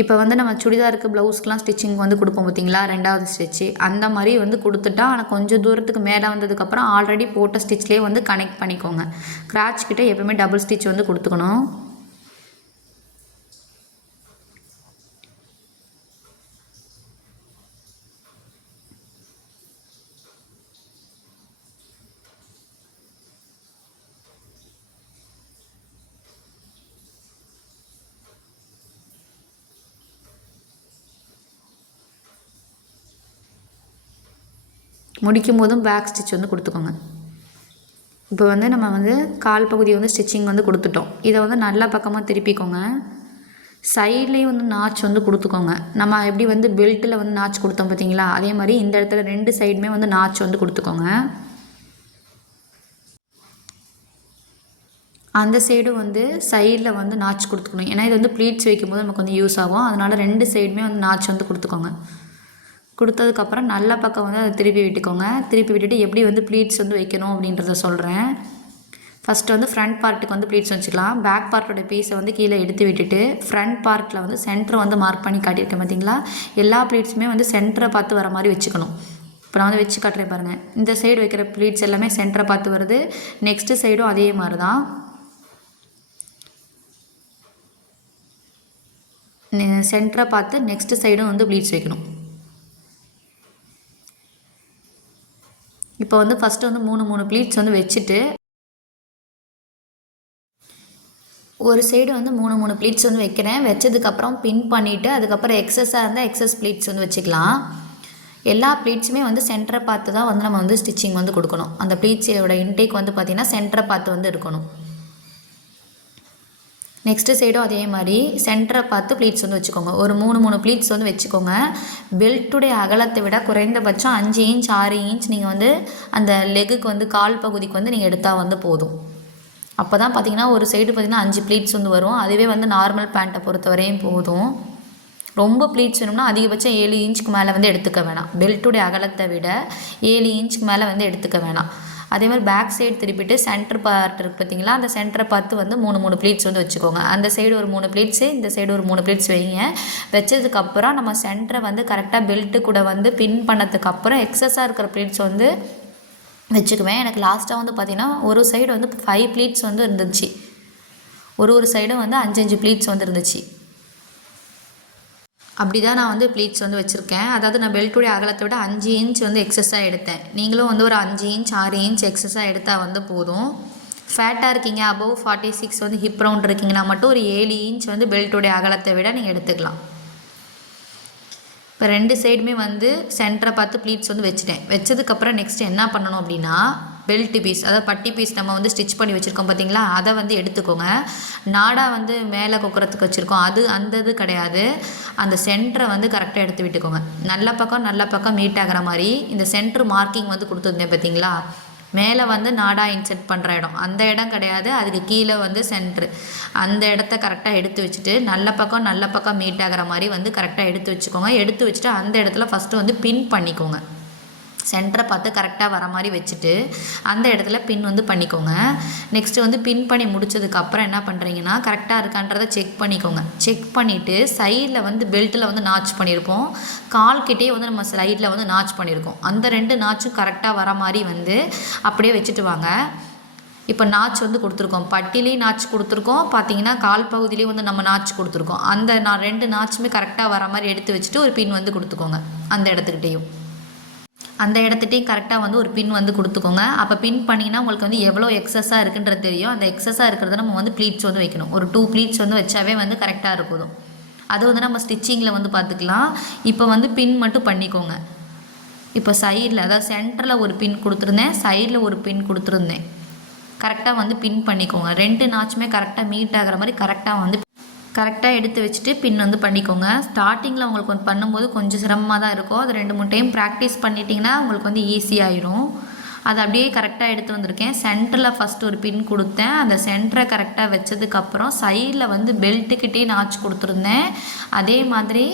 இப்போ வந்து நம்ம சுடிதாருக்கு ப்ளவுஸ்க்கெலாம் ஸ்டிச்சிங் வந்து கொடுப்போம் பார்த்திங்களா, 2வது ஸ்டிச்சு அந்த மாதிரி வந்து கொடுத்துட்டா, ஆனால் கொஞ்சம் தூரத்துக்கு மேலே வந்ததுக்கப்புறம் ஆல்ரெடி போட்ட ஸ்டிச்லேயே வந்து கனெக்ட் பண்ணிக்கோங்க. கிராச் கிட்டே எப்போவுமே டபுள் ஸ்டிச் வந்து கொடுத்துக்கணும். முடிக்கும் போதும் பேக் ஸ்டிச் வந்து கொடுத்துக்கோங்க. இப்போ வந்து நம்ம வந்து கால் பகுதியை வந்து ஸ்டிச்சிங் வந்து கொடுத்துட்டோம். இதை வந்து நல்ல பக்கமாக திருப்பிக்கோங்க. சைட்லேயும் வந்து நாச் வந்து கொடுத்துக்கோங்க. நம்ம எப்படி வந்து பெல்ட்டில் வந்து நாச் கொடுத்தோம் பார்த்தீங்களா, அதே மாதிரி இந்த இடத்துல 2 சைடுமே வந்து நாச் வந்து கொடுத்துக்கோங்க. அந்த சைடும் வந்து சைடில் வந்து நாச் கொடுத்துக்கணும். ஏன்னா இது வந்து ப்ளீட்ஸ் வைக்கும்போது நமக்கு வந்து யூஸ் ஆகும். அதனால் 2 சைடுமே வந்து நாச் வந்து கொடுத்துக்கோங்க. கொடுத்ததுக்கப்புறம் நல்ல பக்கம் வந்து அதை திருப்பி விட்டுக்கோங்க. திருப்பி விட்டுட்டு எப்படி வந்து ப்ளீட்ஸ் வந்து வைக்கணும் அப்படின்றத சொல்கிறேன். ஃபஸ்ட்டு வந்து ஃப்ரண்ட் பார்ட்டுக்கு வந்து ப்ளீட்ஸ் வச்சுக்கலாம். பேக் பார்ட்டோட பீஸை வந்து கீழே எடுத்து விட்டுட்டு ஃப்ரண்ட் பார்ட்டில் வந்து சென்டரை வந்து மார்க் பண்ணி காட்டியிருக்கேன் பார்த்தீங்களா. எல்லா ப்ளீட்ஸுமே வந்து சென்டரை பார்த்து வர மாதிரி வச்சுக்கணும். இப்போ நான் வந்து வச்சு காட்டுறேன் பாருங்கள். இந்த சைடு வைக்கிற ப்ளீட்ஸ் எல்லாமே சென்டரை பார்த்து வருது. நெக்ஸ்ட்டு சைடும் அதே மாதிரி தான். சென்டரை பார்த்து நெக்ஸ்ட்டு சைடும் வந்து ப்ளீட்ஸ் வைக்கணும். இப்போ வந்து ஃபஸ்ட்டு வந்து 3 ப்ளீட்ஸ் வந்து வச்சுட்டு ஒரு சைடு வந்து 3 ப்ளீட்ஸ் வந்து வைக்கிறேன். வச்சதுக்கப்புறம் பின் பண்ணிவிட்டு அதுக்கப்புறம் எக்ஸஸாக இருந்தால் எக்ஸஸ் ப்ளீட்ஸ் வந்து வச்சுக்கலாம். எல்லா ப்ளீட்ஸுமே வந்து சென்டரை பார்த்து தான் வந்து நம்ம வந்து ஸ்டிச்சிங் வந்து கொடுக்கணும். அந்த ப்ளீட்ஸோட இன்டேக் வந்து பார்த்திங்கன்னா சென்டரை பார்த்து வந்து இருக்கணும். நெக்ஸ்ட்டு சைடும் அதே மாதிரி சென்டரை பார்த்து ப்ளீட்ஸ் வந்து வச்சுக்கோங்க. ஒரு 3 ப்ளீட்ஸ் வந்து வச்சுக்கோங்க. பெல்ட்டுடைய அகலத்தை விட குறைந்தபட்சம் 5 இன்ச் 6 இன்ச் நீங்கள் வந்து அந்த லெக்குக்கு வந்து கால் பகுதிக்கு வந்து நீங்கள் எடுத்தால் வந்து போதும். அப்போ தான் பார்த்திங்கன்னா ஒரு சைடு பார்த்திங்கன்னா 5 ப்ளீட்ஸ் வந்து வரும். அதுவே வந்து நார்மல் பேண்ட்டை பொறுத்த வரையும் போதும். ரொம்ப ப்ளீட்ஸ் வேணும்னா அதிகபட்சம் 7 இன்ச்சுக்கு மேலே வந்து எடுத்துக்க வேணாம். பெல்ட்டுடைய அகலத்தை விட 7 இன்ச்சுக்கு மேலே வந்து எடுத்துக்க வேணாம். அதே மாதிரி பேக் சைடு திருப்பிட்டு சென்டர் பார்ட் இருக்குது பார்த்தீங்களா, அந்த சென்டரை பார்த்து வந்து 3 ப்ளீட்ஸ் வந்து வச்சுக்கோங்க. அந்த சைடு ஒரு 3 ப்ளீட்ஸு, இந்த சைடு ஒரு 3 ப்ளீட்ஸ் வைங்க. வச்சதுக்கப்புறம் நம்ம சென்டரை வந்து கரெக்டாக பெல்ட்டு கூட வந்து பின் பண்ணதுக்கப்புறம் எக்ஸஸாக இருக்கிற ப்ளீட்ஸ் வந்து வச்சுக்குவேன். எனக்கு லாஸ்ட்டாக வந்து பார்த்திங்கன்னா ஒரு சைடு வந்து 5 ப்ளீட்ஸ் வந்து இருந்துச்சு, ஒரு சைடும் வந்து 5 ப்ளீட்ஸ் வந்து இருந்துச்சு. அப்படி தான் நான் வந்து ப்ளீட்ஸ் வந்து வச்சுருக்கேன். அதாவது நான் பெல்ட்டுடைய அகலத்தை விட 5 இன்ச் வந்து எக்ஸஸாக எடுத்தேன். நீங்களும் வந்து ஒரு 5 இன்ச் 6 இன்ச் எக்ஸஸாக எடுத்தால் வந்து போதும். ஃபேட்டாக இருக்கீங்க, அபவ் 46 வந்து ஹிப் ரவுண்ட் இருக்கீங்கன்னா மட்டும் ஒரு 7 இன்ச் வந்து பெல்ட்டுடைய அகலத்தை விட நீங்கள் எடுத்துக்கலாம். இப்போ 2 சைடுமே வந்து சென்டரை பார்த்து ப்ளீட்ஸ் வந்து வச்சுட்டேன். வச்சதுக்கப்புறம் நெக்ஸ்ட் என்ன பண்ணணும் அப்படின்னா, பெல்ட் பீஸ், அதாவது பட்டி பீஸ் நம்ம வந்து ஸ்டிச் பண்ணி வச்சுருக்கோம் பார்த்தீங்களா, அதை வந்து எடுத்துக்கோங்க. நாடா வந்து மேலே கொக்குறதுக்கு வச்சுருக்கோம், அந்த இது கிடையாது. அந்த சென்டரை வந்து கரெக்டாக எடுத்து விட்டுக்கோங்க. நல்ல பக்கம் மீட் ஆகிற மாதிரி இந்த சென்ட்ரு மார்க்கிங் வந்து கொடுத்துருந்தேன் பார்த்தீங்களா, மேலே வந்து நாடா இன்செர்ட் பண்ணுற இடம், அந்த இடம் கிடையாது, அதுக்கு கீழே வந்து சென்ட்ரு, அந்த இடத்த கரெக்டாக எடுத்து வச்சுட்டு நல்ல பக்கம் மீட் ஆகிற மாதிரி வந்து கரெக்டாக எடுத்து வச்சுக்கோங்க. எடுத்து வச்சுட்டு அந்த இடத்துல ஃபஸ்ட்டு வந்து பின் பண்ணிக்கோங்க. சென்டரை பார்த்து கரெக்டாக வர மாதிரி வச்சுட்டு அந்த இடத்துல பின் வந்து பண்ணிக்கோங்க. நெக்ஸ்ட்டு வந்து பின் பண்ணி முடிச்சதுக்கப்புறம் என்ன பண்ணுறீங்கன்னா, கரெக்டாக இருக்கான்றதை செக் பண்ணிக்கோங்க. செக் பண்ணிவிட்டு சைடில் வந்து பெல்ட்டில் வந்து நாச் பண்ணியிருப்போம், கால்கிட்டே வந்து நம்ம சைடில் வந்து நாச் பண்ணியிருக்கோம். அந்த 2 நாச்சும் கரெக்டாக வர மாதிரி வந்து அப்படியே வச்சுட்டு வாங்க. இப்போ நாச் வந்து கொடுத்துருக்கோம், பட்டிலையும் நாச் கொடுத்துருக்கோம், பார்த்தீங்கன்னா கால் பகுதியிலையும் வந்து நம்ம நாச் கொடுத்துருக்கோம். அந்த 2 நாச்சுமே கரெக்டாக வர மாதிரி எடுத்து வச்சுட்டு ஒரு பின் வந்து கொடுத்துக்கோங்க. அந்த இடத்துக்கிட்டையும் அந்த இடத்துட்டையும் கரெக்டாக வந்து ஒரு பின் வந்து கொடுத்துக்கோங்க. அப்போ பின் பண்ணிங்கன்னா உங்களுக்கு வந்து எவ்வளோ எக்ஸஸாக இருக்குன்றது தெரியும். அந்த எக்ஸஸாக இருக்கிறத நம்ம வந்து ப்ளீட்ஸ் வந்து வைக்கணும். ஒரு 2 ப்ளீட்ஸ் வந்து வச்சாவே வந்து கரெக்டாக இருக்கும். அது வந்து நம்ம ஸ்டிச்சிங்கில் வந்து பார்த்துக்கலாம். இப்போ வந்து பின் மட்டும் பண்ணிக்கோங்க. இப்போ சைடில், அதாவது சென்டரில் ஒரு பின் கொடுத்துருந்தேன், சைடில் ஒரு பின் கொடுத்துருந்தேன். கரெக்டாக வந்து பின் பண்ணிக்கோங்க. 2 நாச்சுமே கரெக்டாக மீட் ஆகிற மாதிரி கரெக்டாக எடுத்து வச்சுட்டு பின் வந்து பண்ணிக்கோங்க. ஸ்டார்டிங்கில் உங்களுக்கு வந்து பண்ணும்போது கொஞ்சம் சிரமமாக தான் இருக்கும். அது 2-3 டைம் ப்ராக்டிஸ் பண்ணிட்டீங்கன்னா உங்களுக்கு வந்து ஈஸியாகிடும். அதை அப்படியே கரெக்டாக எடுத்து வந்திருக்கேன். சென்டரில் ஃபஸ்ட்டு ஒரு பின் கொடுத்தேன், அந்த சென்டரை கரெக்டாக வச்சதுக்கப்புறம் சைடில் வந்து பெல்ட்டுக்கிட்டே நாச் கொடுத்துருந்தேன். அதே மாதிரி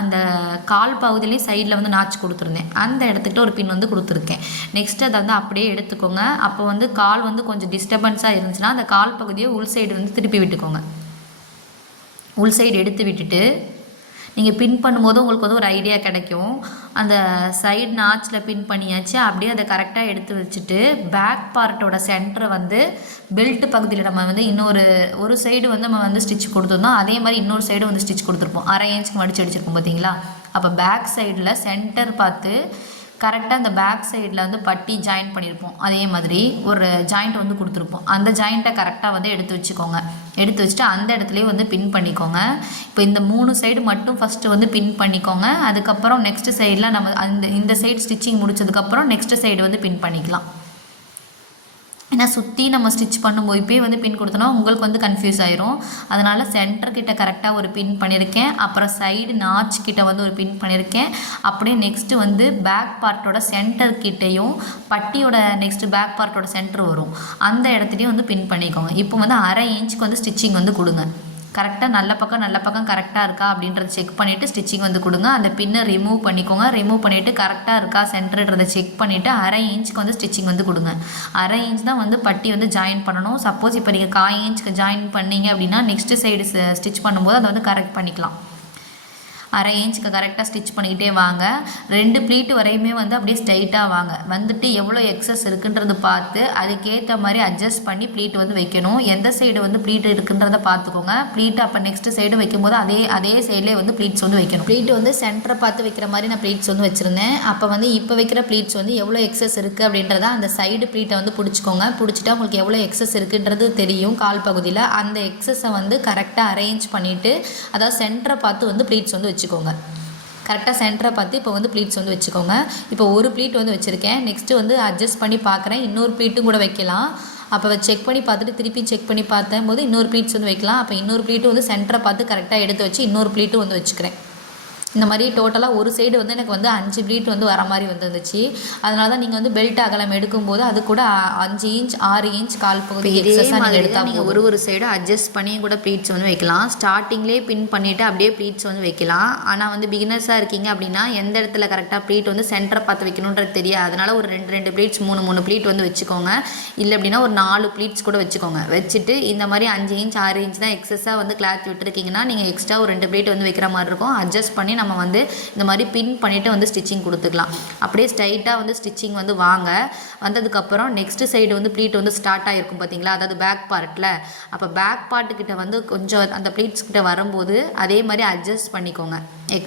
அந்த கால் பகுதியிலையும் சைடில் வந்து நாச் கொடுத்துருந்தேன். அந்த இடத்துக்கிட்ட ஒரு பின் வந்து கொடுத்துருக்கேன். நெக்ஸ்ட்டு அதை வந்து அப்படியே எடுத்துக்கோங்க. அப்போ வந்து கால் வந்து கொஞ்சம் டிஸ்டர்பன்ஸாக இருந்துச்சுன்னா அந்த கால் பகுதியை உள் சைடு வந்து திருப்பி விட்டுக்கோங்க. உள் சைடு எடுத்து விட்டுட்டு நீங்கள் பின் பண்ணும்போது உங்களுக்கு வந்து ஒரு ஐடியா கிடைக்கும். அந்த சைடு நாச்சில் பின் பண்ணியாச்சு, அப்படியே அதை கரெக்டாக எடுத்து வச்சுட்டு பேக் பார்ட்டோட சென்டரை வந்து பெல்ட் பகுதியில் நம்ம வந்து ஒரு சைடு வந்து நம்ம வந்து ஸ்டிச் கொடுத்துருந்தோம், அதே மாதிரி இன்னொரு சைடு வந்து ஸ்டிச் கொடுத்துருப்போம். 1/2 இன்ச்சுக்கு மடிச்சு அடிச்சிருப்போம் பார்த்தீங்களா. அப்போ பேக் சைடில் சென்டர் பார்த்து கரெக்டாக அந்த பேக் சைடில் வந்து பட்டி ஜாயின் பண்ணியிருப்போம், அதே மாதிரி ஒரு ஜாயிண்ட் வந்து கொடுத்துருப்போம். அந்த ஜாயிண்ட்டை கரெக்டாக வந்து எடுத்து வச்சுக்கோங்க. எடுத்து வச்சுட்டு அந்த இடத்துலையே வந்து பின் பண்ணிக்கோங்க. இப்போ இந்த 3 சைடு மட்டும் ஃபஸ்ட்டு வந்து பின் பண்ணிக்கோங்க. அதுக்கப்புறம் நெக்ஸ்ட்டு சைடில் நம்ம இந்த சைடு ஸ்டிச்சிங் முடிச்சதுக்கப்புறம் நெக்ஸ்ட்டு சைடு வந்து பின் பண்ணிக்கலாம். ஏன்னா சுற்றி நம்ம ஸ்டிச் பண்ணும்போது இப்போயே வந்து பின் கொடுத்தோன்னா உங்களுக்கு வந்து கன்ஃபியூஸ் ஆயிரும். அதனால் சென்டர்கிட்ட கரெக்டாக ஒரு பின் பண்ணியிருக்கேன், அப்புறம் சைடு நாச் கிட்ட வந்து ஒரு பின் பண்ணியிருக்கேன். அப்படியே நெக்ஸ்ட்டு வந்து பேக் பார்ட்டோட சென்டர்கிட்டையும் பட்டியோட நெக்ஸ்ட்டு பேக் பார்ட்டோட சென்டர் வரும், அந்த இடத்துலையும் வந்து பின் பண்ணிக்கோங்க. இப்போ வந்து 1/2 இன்ச்சுக்கு வந்து ஸ்டிச்சிங் வந்து கொடுங்க. கரெக்டாக நல்ல பக்கம் கரெக்டாக இருக்கா அப்படின்றத செக் பண்ணிவிட்டு ஸ்டிச்சிங் வந்து கொடுங்க. அந்த பின்னை ரிமூவ் பண்ணிக்கோங்க. ரிமூவ் பண்ணிவிட்டு கரெக்டாக இருக்கா சென்டர்ன்றதை செக் பண்ணிவிட்டு 1/2 இன்ச்சுக்கு வந்து ஸ்டிச்சிங் வந்து கொடுங்க. 1/2 இன்ச் தான் வந்து பட்டி வந்து ஜாயின் பண்ணணும். சப்போஸ் இப்போ நீங்கள் 1/4 இன்ச்சுக்கு ஜாயின் பண்ணீங்க அப்படின்னா நெக்ஸ்ட்டு சைடு ஸ்டிச் பண்ணும்போது அதை வந்து கரெக்ட் பண்ணிக்கலாம். 1/2 இன்ச்சுக்கு கரெக்டாக ஸ்டிச் பண்ணிக்கிட்டே வாங்க. 2 ப்ளீட்டு வரையுமே வந்து அப்படியே ஸ்ட்ரைட்டாக வாங்க. வந்துட்டு எவ்வளோ எக்ஸஸ் இருக்குன்றது பார்த்து அதுக்கேற்ற மாதிரி அட்ஜஸ்ட் பண்ணி ப்ளீட்டு வந்து வைக்கணும். எந்த சைடு வந்து ப்ளீட்டு இருக்குன்றதை பார்த்துக்கோங்க. ப்ளீட்டு அப்போ நெக்ஸ்ட்டு சைடு வைக்கும்போது அதே சைட்லேயே வந்து ப்ளீட்ஸ் வந்து வைக்கணும். ப்ளீட்டு வந்து சென்டரை பார்த்து வைக்கிற மாதிரி நான் ப்ளீட்ஸ் வந்து வச்சுருந்தேன். அப்போ வந்து இப்போ வைக்கிற ப்ளீட்ஸ் வந்து எவ்வளோ எக்ஸஸ் இருக்குது அப்படின்றத அந்த சைடு ப்ளீட்டை வந்து பிடிச்சிக்கோங்க. பிடிச்சிட்டா உங்களுக்கு எவ்வளோ எக்ஸஸ் இருக்குன்றது தெரியும் கால் பகுதியில். அந்த எக்ஸஸை வந்து கரெக்டாக அரேஞ்ச் பண்ணிவிட்டு அதாவது சென்டரை பார்த்து வந்து ப்ளீட்ஸ் வந்து வச்சுக்கோங்க. கரெக்டாக சென்டரை பார்த்து இப்போ வந்து ப்ளீட்ஸ் வந்து வச்சுக்கோங்க. இப்போ ஒரு ப்ளீட் வந்து வச்சுருக்கேன். நெக்ஸ்ட்டு வந்து அட்ஜஸ்ட் பண்ணி பார்க்குறேன், இன்னொரு ப்ளீட்டும் கூட வைக்கலாம். அப்போ செக் பண்ணி பார்த்துட்டு திருப்பி செக் பண்ணி பார்த்தேன் போது இன்னொரு ப்ளீட்ஸ் வந்து வைக்கலாம். அப்போ இன்னொரு ப்ளீட்டும் வந்து சென்டரை பார்த்து கரெக்டாக எடுத்து வச்சு இன்னொரு ப்ளீட்டும் வந்து வச்சுக்கிறேன். இந்த மாதிரி டோட்டலாக ஒரு சைடு வந்து எனக்கு வந்து 5 ப்ளீட் வந்து வர மாதிரி வந்துருந்துச்சு. அதனால தான் நீங்கள் வந்து பெல்ட் அகலம் எடுக்கும்போது அது கூட 5 இன்ச் 6 இன்ச் கால் பகுதி எக்ஸஸாக நீங்கள் எடுத்தால் நீங்கள் ஒரு சைடு அட்ஜஸ்ட் பண்ணி கூட ப்ளீட்ஸ் வந்து வைக்கலாம். ஸ்டார்டிங்லேயே பின் பண்ணிவிட்டு அப்படியே ப்ளீட்ஸ் வந்து வைக்கலாம். ஆனால் வந்து பிகினர்ஸாக இருக்கீங்க அப்படின்னா எந்த இடத்துல கரெக்டாக ப்ளீட் வந்து சென்டரை பார்த்து வைக்கணுன்றது தெரியாது. அதனால் ஒரு 2 ப்ளீட்ஸ் 3 ப்ளீட் வந்து வச்சுக்கோங்க. இல்லை அப்படின்னா ஒரு 4 ப்ளீட்ஸ் கூட வச்சுக்கோங்க. வச்சுட்டு இந்த மாதிரி 5 இன்ச் 6 இன்ச் தான் எக்ஸஸாக வந்து கிளாத் விட்டுருக்கீங்கன்னா நீங்கள் எக்ஸ்ட்ரா ஒரு 2 ப்ளீட் வந்து வைக்கிற மாதிரி இருக்கும். அட்ஜஸ்ட் பண்ணி நம்ம வந்து இந்த மாதிரி பின் பண்ணிவிட்டு வந்து ஸ்டிச்சிங் கொடுத்துக்கலாம். அப்படியே ஸ்ட்ரைட்டாக வந்து ஸ்டிச்சிங் வந்து வாங்க. வந்ததுக்கப்புறம் நெக்ஸ்ட்டு சைடு வந்து ப்ளீட் வந்து ஸ்டார்ட் ஆகிருக்கும் பார்த்தீங்களா, அதாவது பேக் பார்ட்டில். அப்போ பேக் பார்ட்டுக்கிட்ட வந்து கொஞ்சம் அந்த ப்ளீட்ஸ் கிட்ட வரும்போது அதே மாதிரி அட்ஜஸ்ட் பண்ணிக்கோங்க.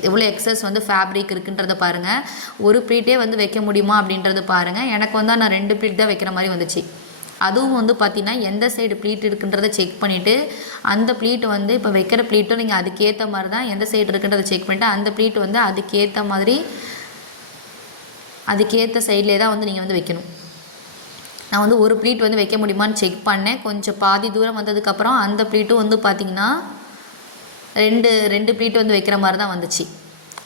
எவ்வளோ எக்ஸஸ் வந்து ஃபேப்ரிக் இருக்குன்றத பாருங்கள். ஒரு ப்ளீட்டே வந்து வைக்க முடியுமா அப்படின்றது பாருங்கள். எனக்கு வந்து நான் 2 ப்ளீட் தான் வைக்கிற மாதிரி வந்துச்சு. அதுவும் வந்து பார்த்திங்கன்னா எந்த சைடு ப்ளீட் இருக்குன்றதை செக் பண்ணிவிட்டு அந்த ப்ளீட் வந்து இப்போ வைக்கிற ப்ளீட்டும் நீங்கள் அதுக்கேற்ற மாதிரி தான் எந்த சைடு இருக்குன்றதை செக் பண்ணிவிட்டு அந்த ப்ளீட் வந்து அதுக்கேற்ற மாதிரி அதுக்கேற்ற சைட்லேயே தான் வந்து நீங்கள் வந்து வைக்கணும். நான் வந்து ஒரு ப்ளீட் வந்து வைக்க முடியுமான்னு செக் பண்ணேன். கொஞ்சம் பாதி தூரம் வந்ததுக்கப்புறம் அந்த ப்ளீட்டும் வந்து பார்த்திங்கன்னா ரெண்டு ப்ளீட் வந்து வைக்கிற மாதிரி தான் வந்துச்சு.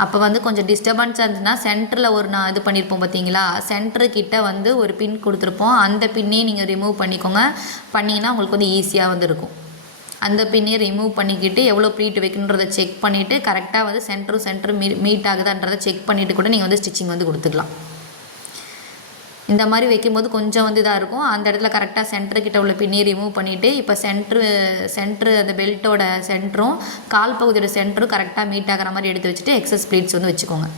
அப்போ வந்து கொஞ்சம் டிஸ்டர்பன்ஸாக இருந்துச்சுன்னா சென்டரில் ஒரு நான் இது பண்ணியிருப்போம் பார்த்தீங்களா, சென்டருக்கிட்ட வந்து ஒரு பின் கொடுத்துருப்போம். அந்த பின்னையும் நீங்கள் ரிமூவ் பண்ணிக்கோங்க. பண்ணிங்கன்னா உங்களுக்கு வந்து ஈஸியாக வந்து இருக்கும். அந்த பின்னையை ரிமூவ் பண்ணிக்கிட்டு எவ்வளோ ப்ளீட் வைக்கணுன்றதை செக் பண்ணிவிட்டு கரெக்டாக வந்து சென்டரும் மீட் ஆகுதான்றதை செக் பண்ணிவிட்டு கூட நீங்கள் வந்து ஸ்டிச்சிங் வந்து கொடுத்துக்கலாம். இந்த மாதிரி வைக்கும்போது கொஞ்சம் வந்து இதாக இருக்கும். அந்த இடத்துல கரெக்டாக சென்டர்கிட்ட உள்ள பின்னியை ரிமூவ் பண்ணிவிட்டு இப்போ சென்ட்ரு அந்த பெல்ட்டோட சென்டரும் கால் பகுதியோட சென்டரும் கரெக்டாக மீட் ஆகிற மாதிரி எடுத்து வச்சுட்டு எக்ஸஸ் ப்ளீட்ஸ் வந்து வச்சுக்கோங்க.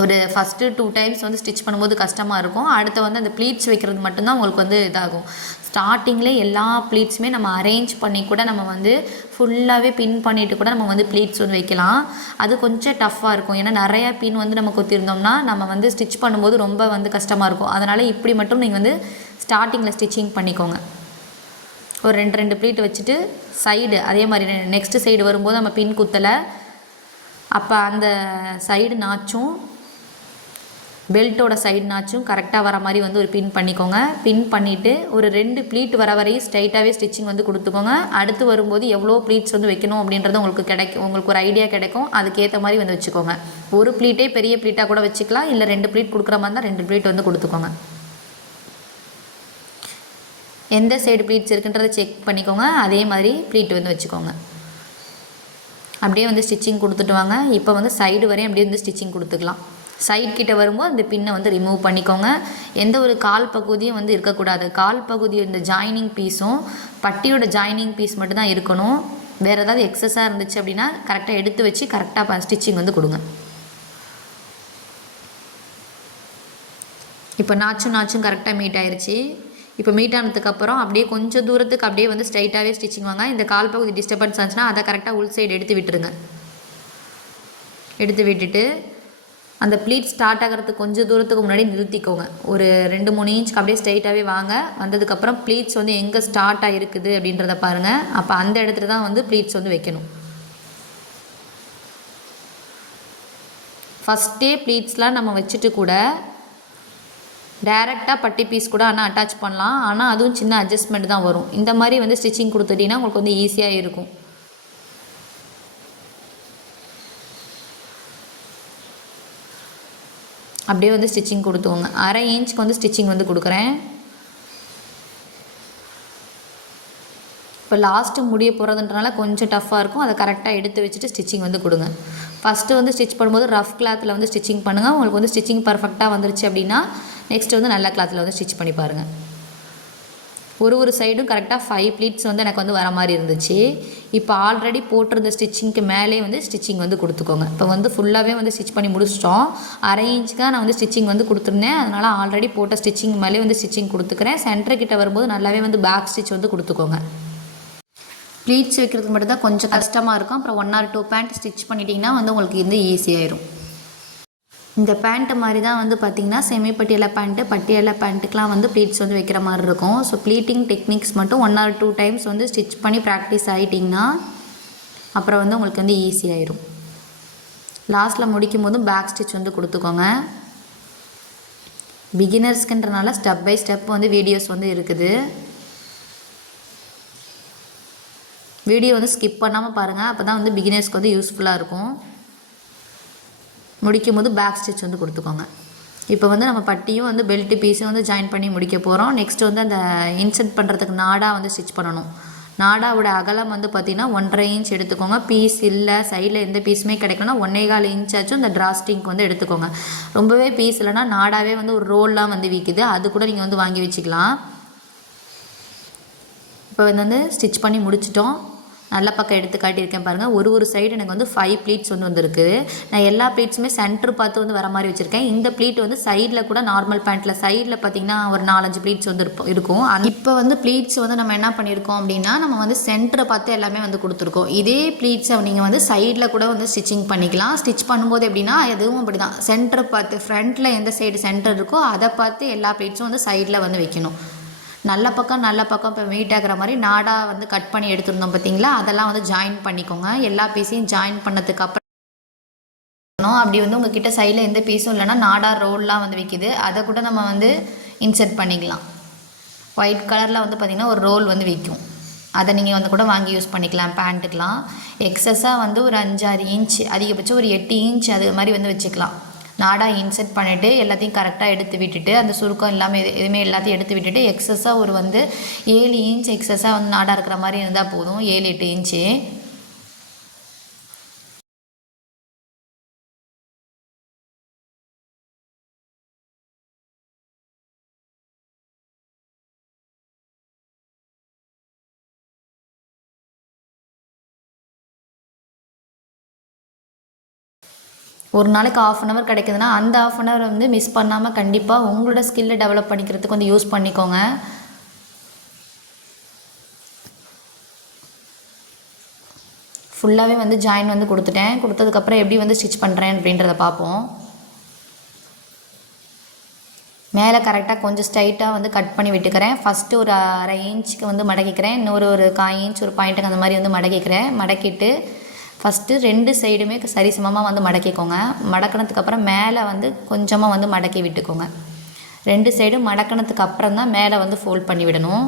ஒரு ஃபஸ்ட்டு 2 டைம்ஸ் வந்து ஸ்டிச் பண்ணும்போது கஷ்டமாக இருக்கும். அடுத்து வந்து அந்த ப்ளீட்ஸ் வைக்கிறது மட்டும்தான் உங்களுக்கு வந்து இதாகும். ஸ்டார்டிங்லேயே எல்லா ப்ளீட்ஸுமே நம்ம அரேஞ்ச் பண்ணி கூட நம்ம வந்து ஃபுல்லாகவே பின் பண்ணிவிட்டு கூட நம்ம வந்து ப்ளீட்ஸ் வந்து வைக்கலாம். அது கொஞ்சம் டஃப்பாக இருக்கும். ஏன்னா நிறையா பின் வந்து நம்ம கொத்திருந்தோம்னா நம்ம வந்து ஸ்டிச் பண்ணும்போது ரொம்ப வந்து கஷ்டமாக இருக்கும். அதனால் இப்படி மட்டும் நீங்கள் வந்து ஸ்டார்டிங்கில் ஸ்டிச்சிங் பண்ணிக்கோங்க. ஒரு 2 ப்ளீட் வச்சுட்டு சைடு அதே மாதிரி நெக்ஸ்ட்டு சைடு வரும்போது நம்ம பின் குத்தலை, அப்போ அந்த சைடு நாச்சும் பெல்ட்டோட சைடு நாச்சும் கரெக்டாக வர மாதிரி வந்து ஒரு பின் பண்ணிக்கோங்க. பின் பண்ணிவிட்டு ஒரு 2 ப்ளீட் வர வரையும் ஸ்ட்ரைட்டாகவே ஸ்டிச்சிங் வந்து கொடுத்துக்கோங்க. அடுத்து வரும்போது எவ்வளோ ப்ளீட்ஸ் வந்து வைக்கணும் அப்படின்றது உங்களுக்கு ஒரு ஐடியா கிடைக்கும். அதுக்கேற்ற மாதிரி வந்து வச்சுக்கோங்க. ஒரு ப்ளீட்டே பெரிய ப்ளீட்டாக கூட வச்சுக்கலாம். இல்லை 2 ப்ளீட் கொடுக்குற மாதிரி தான் 2 ப்ளீட் வந்து கொடுத்துக்கோங்க. எந்த சைடு ப்ளீட்ஸ் இருக்குன்றதை செக் பண்ணிக்கோங்க. அதே மாதிரி ப்ளீட் வந்து வச்சுக்கோங்க. அப்படியே வந்து ஸ்டிச்சிங் கொடுத்துட்டு வாங்க. இப்போ வந்து சைடு வரையும் அப்படியே வந்து ஸ்டிச்சிங் கொடுத்துக்கலாம். சைட் கிட்ட வரும்போது அந்த பின்னை வந்து ரிமூவ் பண்ணிக்கோங்க. எந்த ஒரு கால் பகுதியும் வந்து இருக்கக்கூடாது. கால் பகுதி இந்த ஜாயினிங் பீஸும் பட்டியோட ஜாயினிங் பீஸ் மட்டும் தான் இருக்கணும். வேறு ஏதாவது எக்ஸஸாக இருந்துச்சு அப்படின்னா கரெக்டாக எடுத்து வச்சு கரெக்டாக ஸ்டிச்சிங் வந்து கொடுங்க. இப்போ நாச்சும் கரெக்டாக மீட் ஆயிடுச்சு. இப்போ மீட் ஆனதுக்கப்புறம் அப்படியே கொஞ்சம் தூரத்துக்கு அப்படியே வந்து ஸ்ட்ரைட்டாகவே ஸ்டிச்சிங் வாங்க. இந்த கால் பகுதி டிஸ்டர்பன்ஸ் ஆச்சுன்னா அதை கரெக்டாக உள் சைடு எடுத்து விட்டுருங்க. எடுத்து விட்டுட்டு அந்த ப்ளீட் ஸ்டார்ட் ஆகிறதுக்கு கொஞ்சம் தூரத்துக்கு முன்னாடி நிறுத்திக்கோங்க. ஒரு 2-3 இன்ச்சுக்கு அப்படியே ஸ்ட்ரைட்டாகவே வாங்க. வந்ததுக்கப்புறம் ப்ளீட்ஸ் வந்து எங்கே ஸ்டார்ட் ஆகிருக்குது அப்படின்றத பாருங்கள். அப்போ அந்த இடத்துல தான் வந்து ப்ளீட்ஸ் வந்து வைக்கணும். ஃபஸ்ட்டே ப்ளீட்ஸ்லாம் நம்ம வச்சுட்டு கூட டைரெக்டாக பட்டி பீஸ் கூட ஆனால் அட்டாச் பண்ணலாம். ஆனால் அதுவும் சின்ன அட்ஜஸ்ட்மெண்ட் தான் வரும். இந்த மாதிரி வந்து ஸ்டிச்சிங் கொடுத்துட்டிங்கன்னா உங்களுக்கு வந்து ஈஸியாக இருக்கும். அப்படியே வந்து ஸ்டிச்சிங் கொடுத்துக்கோங்க. 1/2 இன்ச்சுக்கு வந்து ஸ்டிச்சிங் வந்து கொடுக்குறேன். இப்போ லாஸ்ட்டு முடிய போகிறதுன்றனால கொஞ்சம் டஃப்பாக இருக்கும். அதை கரெக்டாக எடுத்து வச்சுட்டு ஸ்டிச்சிங் வந்து கொடுங்க. ஃபஸ்ட்டு வந்து ஸ்டிச் பண்ணும்போது ரஃப் கிளாத்தில் வந்து ஸ்டிச்சிங் பண்ணுங்கள். உங்களுக்கு வந்து ஸ்டிச்சிங் பர்ஃபெக்டாக வந்துருச்சு அப்படின்னா நெக்ஸ்ட்டு வந்து நல்ல கிளாத்தில் வந்து ஸ்டிச் பண்ணி பாருங்கள். ஒரு சைடும் கரெக்டாக 5 ப்ளீட்ஸ் வந்து எனக்கு வந்து வர மாதிரி இருந்துச்சு. இப்போ ஆல்ரெடி போட்டிருந்த ஸ்டிச்சிங்க்கு மேலே வந்து ஸ்டிச்சிங் வந்து கொடுத்துக்கோங்க. இப்போ வந்து ஃபுல்லாகவே வந்து ஸ்டிச் பண்ணி முடிச்சிட்டோம். 1/2 இன்ச்சுக்கு தான் நான் வந்து ஸ்டிச்சிங் வந்து கொடுத்துருந்தேன். அதனால் ஆல்ரெடி போட்ட ஸ்டிச்சிங் மேலே வந்து ஸ்டிச்சிங் கொடுத்துக்கிறேன். சென்டர்கிட்ட வரும்போது நல்லாவே வந்து பேக் ஸ்டிச் வந்து கொடுத்துக்கோங்க. ப்ளீட்ஸ் வைக்கிறதுக்கு மட்டும் தான் கொஞ்சம் கஷ்டமாக இருக்கும். அப்புறம் 1 or 2 பேண்ட் ஸ்டிச் பண்ணிட்டீங்கன்னா வந்து உங்களுக்கு வந்து ஈஸியாயிரும். இந்த பேண்ட்டு மாதிரி தான் வந்து பார்த்திங்கன்னா செமி பட்டியாலா பேண்ட்டு, பட்டியாலா பேண்ட்டுக்கெலாம் வந்து ப்ளீட்ஸ் வந்து வைக்கிற மாதிரி இருக்கும். ஸோ ப்ளீட்டிங் டெக்னிக்ஸ் மட்டும் 1 or 2 டைம்ஸ் வந்து ஸ்டிச் பண்ணி ப்ராக்டிஸ் ஆகிட்டிங்கன்னா அப்புறம் வந்து உங்களுக்கு வந்து ஈஸியாயிரும். லாஸ்ட்டில் முடிக்கும் போதும் பேக் ஸ்டிச் வந்து கொடுத்துக்கோங்க. பிகினர்ஸ்க்குன்றனால ஸ்டெப் பை ஸ்டெப் வந்து வீடியோஸ் வந்து இருக்குது. வீடியோ வந்து ஸ்கிப் பண்ணாமல் பாருங்கள். அப்போ தான் வந்து பிகினர்ஸ்க்கு வந்து யூஸ்ஃபுல்லாக இருக்கும். முடிக்கும் போது பேக் ஸ்டிச் வந்து கொடுத்துக்கோங்க. இப்போ வந்து நம்ம பட்டியும் வந்து பெல்ட்டு பீஸும் வந்து ஜாயின் பண்ணி முடிக்க போகிறோம். நெக்ஸ்ட்டு வந்து அந்த இன்சர்ட் பண்ணுறதுக்கு நாடா வந்து ஸ்டிச் பண்ணணும். நாடாவோட அகலம் வந்து பார்த்திங்கன்னா 1.5 இன்ச் எடுத்துக்கோங்க. பீஸ் இல்லை, சைடில் எந்த பீஸுமே கிடைக்கலனா 1.25 இன்ச்சாச்சும் இந்த டிராஸ்டிங்க்கு வந்து எடுத்துக்கோங்க. ரொம்பவே பீஸ் இல்லைனா நாடாவே வந்து ஒரு ரோல்லாம் வந்து விற்கிது, அது கூட நீங்கள் வந்து வாங்கி வச்சுக்கலாம். இப்போ வந்து ஸ்டிச் பண்ணி முடிச்சிட்டோம். நல்ல பக்கம் எடுத்து காட்டியிருக்கேன் பாருங்கள். ஒரு சைடு எனக்கு வந்து 5 ப்ளீட்ஸ் வந்து வந்துருக்குது. நான் எல்லா ப்ளீட்ஸுமே சென்டர் பார்த்து வந்து வர மாதிரி வச்சுருக்கேன். இந்த ப்ளீட் வந்து சைடில் கூட நார்மல் பேண்ட்டில் சைடில் பார்த்திங்கன்னா ஒரு 4-5 ப்ளீட்ஸ் வந்து இருக்கும். இப்போ வந்து ப்ளீட்ஸ் வந்து நம்ம என்ன பண்ணியிருக்கோம் அப்படின்னா, நம்ம வந்து சென்டரை பார்த்து எல்லாமே வந்து கொடுத்துருக்கோம். இதே ப்ளீட்ஸை நீங்கள் வந்து சைடில் கூட வந்து ஸ்டிச்சிங் பண்ணிக்கலாம். ஸ்டிச் பண்ணும்போது எப்படின்னா எதுவும் அப்படி தான், சென்டரை பார்த்து ஃப்ரண்ட்டில் எந்த சைடு சென்டர் இருக்கோ அதை பார்த்து எல்லா ப்ளீட்ஸும் வந்து சைடில் வந்து வைக்கணும். நல்ல பக்கம் இப்போ மீட் ஆகிற மாதிரி நாடா வந்து கட் பண்ணி எடுத்துருந்தோம் பார்த்தீங்களா, அதெல்லாம் வந்து ஜாயின் பண்ணிக்கோங்க. எல்லா பீஸையும் ஜாயின் பண்ணதுக்கப்புறம் அப்படி வந்து உங்ககிட்ட சைடில் எந்த பீஸும் இல்லைன்னா நாடா ரோல்லாம் வந்து விற்கிது, அதை கூட நம்ம வந்து இன்சர்ட் பண்ணிக்கலாம். ஒயிட் கலரில் வந்து பார்த்திங்கன்னா ஒரு ரோல் வந்து விற்கும், அதை நீங்கள் வந்து கூட வாங்கி யூஸ் பண்ணிக்கலாம் பேண்ட்டுக்கெலாம். எக்ஸஸாக வந்து ஒரு 5-6 இன்ச், அதிகபட்சம் ஒரு 8 இன்ச் அது மாதிரி வந்து வச்சுக்கலாம். நாடா இன்சர்ட் பண்ணிவிட்டு எல்லாத்தையும் கரெக்டாக எடுத்து விட்டுட்டு, அந்த சுருக்கம் இல்லாமல் எதுவுமே எல்லாத்தையும் எடுத்து விட்டுட்டு, எக்ஸஸாக ஒரு வந்து 7 இன்ச் எக்ஸஸாக வந்து நாடா இருக்கிற மாதிரி இருந்தால் போதும். 7-8 இன்ச்சு. ஒரு நாளைக்கு 1/2 hour கிடைக்குதுன்னா அந்த 1/2 hour வந்து மிஸ் பண்ணாமல் கண்டிப்பாக உங்களோட ஸ்கில்லை டெவலப் பண்ணிக்கிறதுக்கு வந்து யூஸ் பண்ணிக்கோங்க. ஃபுல்லாகவே வந்து ஜாயின் வந்து கொடுத்ததுக்கப்புறம் எப்படி வந்து ஸ்டிச் பண்ணுறேன் அப்படின்றத பார்ப்போம். மேலே கரெக்டாக கொஞ்சம் ஸ்ட்ரைட்டாக வந்து கட் பண்ணி விட்டுக்கிறேன். ஃபஸ்ட்டு ஒரு 1/2 இன்ச்சுக்கு வந்து மடக்கிக்கிறேன். இன்னொரு 1/4 இன்ச் ஒரு பாயிண்ட்டுக்கு அந்த மாதிரி வந்து மடக்கிட்டு ஃபஸ்ட்டு 2 சைடுமே சரிசமமாக வந்து மடக்கிக்கோங்க. மடக்கினதுக்கப்புறம் மேலே வந்து கொஞ்சமாக வந்து மடக்கி விட்டுக்கோங்க. 2 சைடும் மடக்கினதுக்கு அப்புறம் தான் மேலே வந்து ஃபோல்ட் பண்ணி விடணும்.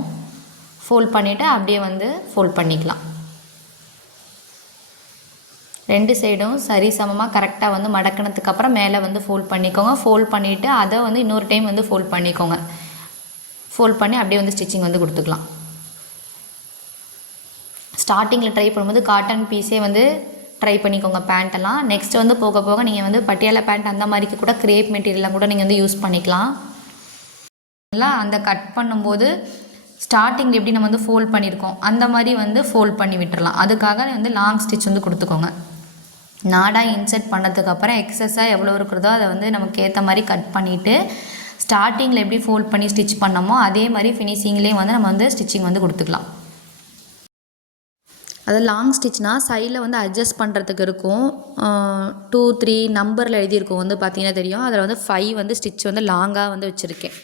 ஃபோல்ட் பண்ணிவிட்டு அப்படியே வந்து ஃபோல்ட் பண்ணிக்கலாம். 2 சைடும் சரிசமமாக கரெக்டாக வந்து மடக்கினதுக்கப்புறம் மேலே வந்து ஃபோல்ட் பண்ணிக்கோங்க. ஃபோல்ட் பண்ணிவிட்டு அதை வந்து இன்னொரு டைம் வந்து ஃபோல்ட் பண்ணிக்கோங்க. ஃபோல்ட் பண்ணி அப்படியே வந்து ஸ்டிச்சிங் வந்து கொடுத்துக்கலாம். ஸ்டார்டிங்கில் ட்ரை பண்ணும்போது காட்டன் பீஸே வந்து ட்ரை பண்ணிக்கோங்க பேண்ட்டெல்லாம். நெக்ஸ்ட்டு வந்து போக போக நீங்கள் வந்து பட்டியாலா பேண்ட் அந்த மாதிரிக்கு கூட கிரேப் மெட்டீரியலாம் கூட நீங்கள் வந்து யூஸ் பண்ணிக்கலாம். அந்த கட் பண்ணும்போது ஸ்டார்டிங்கில் எப்படி நம்ம வந்து ஃபோல்ட் பண்ணியிருக்கோம் அந்த மாதிரி வந்து ஃபோல்ட் பண்ணி விட்டுறலாம். அதுக்காக வந்து லாங் ஸ்டிச் வந்து கொடுத்துக்கோங்க. நாடா இன்சர்ட் பண்ணதுக்கப்புறம் எக்ஸஸாக எவ்வளோ இருக்கிறதோ அதை வந்து நமக்கு ஏற்ற மாதிரி கட் பண்ணிவிட்டு ஸ்டார்டிங்கில் எப்படி ஃபோல்ட் பண்ணி ஸ்டிச் பண்ணோமோ அதே மாதிரி ஃபினிஷிங்லேயும் வந்து நம்ம வந்து ஸ்டிச்சிங் வந்து கொடுத்துக்கலாம். அது லாங் ஸ்டிச்னால் சைடில் வந்து அட்ஜஸ்ட் பண்ணுறதுக்கு இருக்கும். 2, 3 நம்பரில் எழுதியிருக்கும் வந்து பார்த்தீங்கன்னா தெரியும். அதில் வந்து 5 வந்து ஸ்டிச் வந்து லாங்காக வந்து வச்சுருக்கேன்.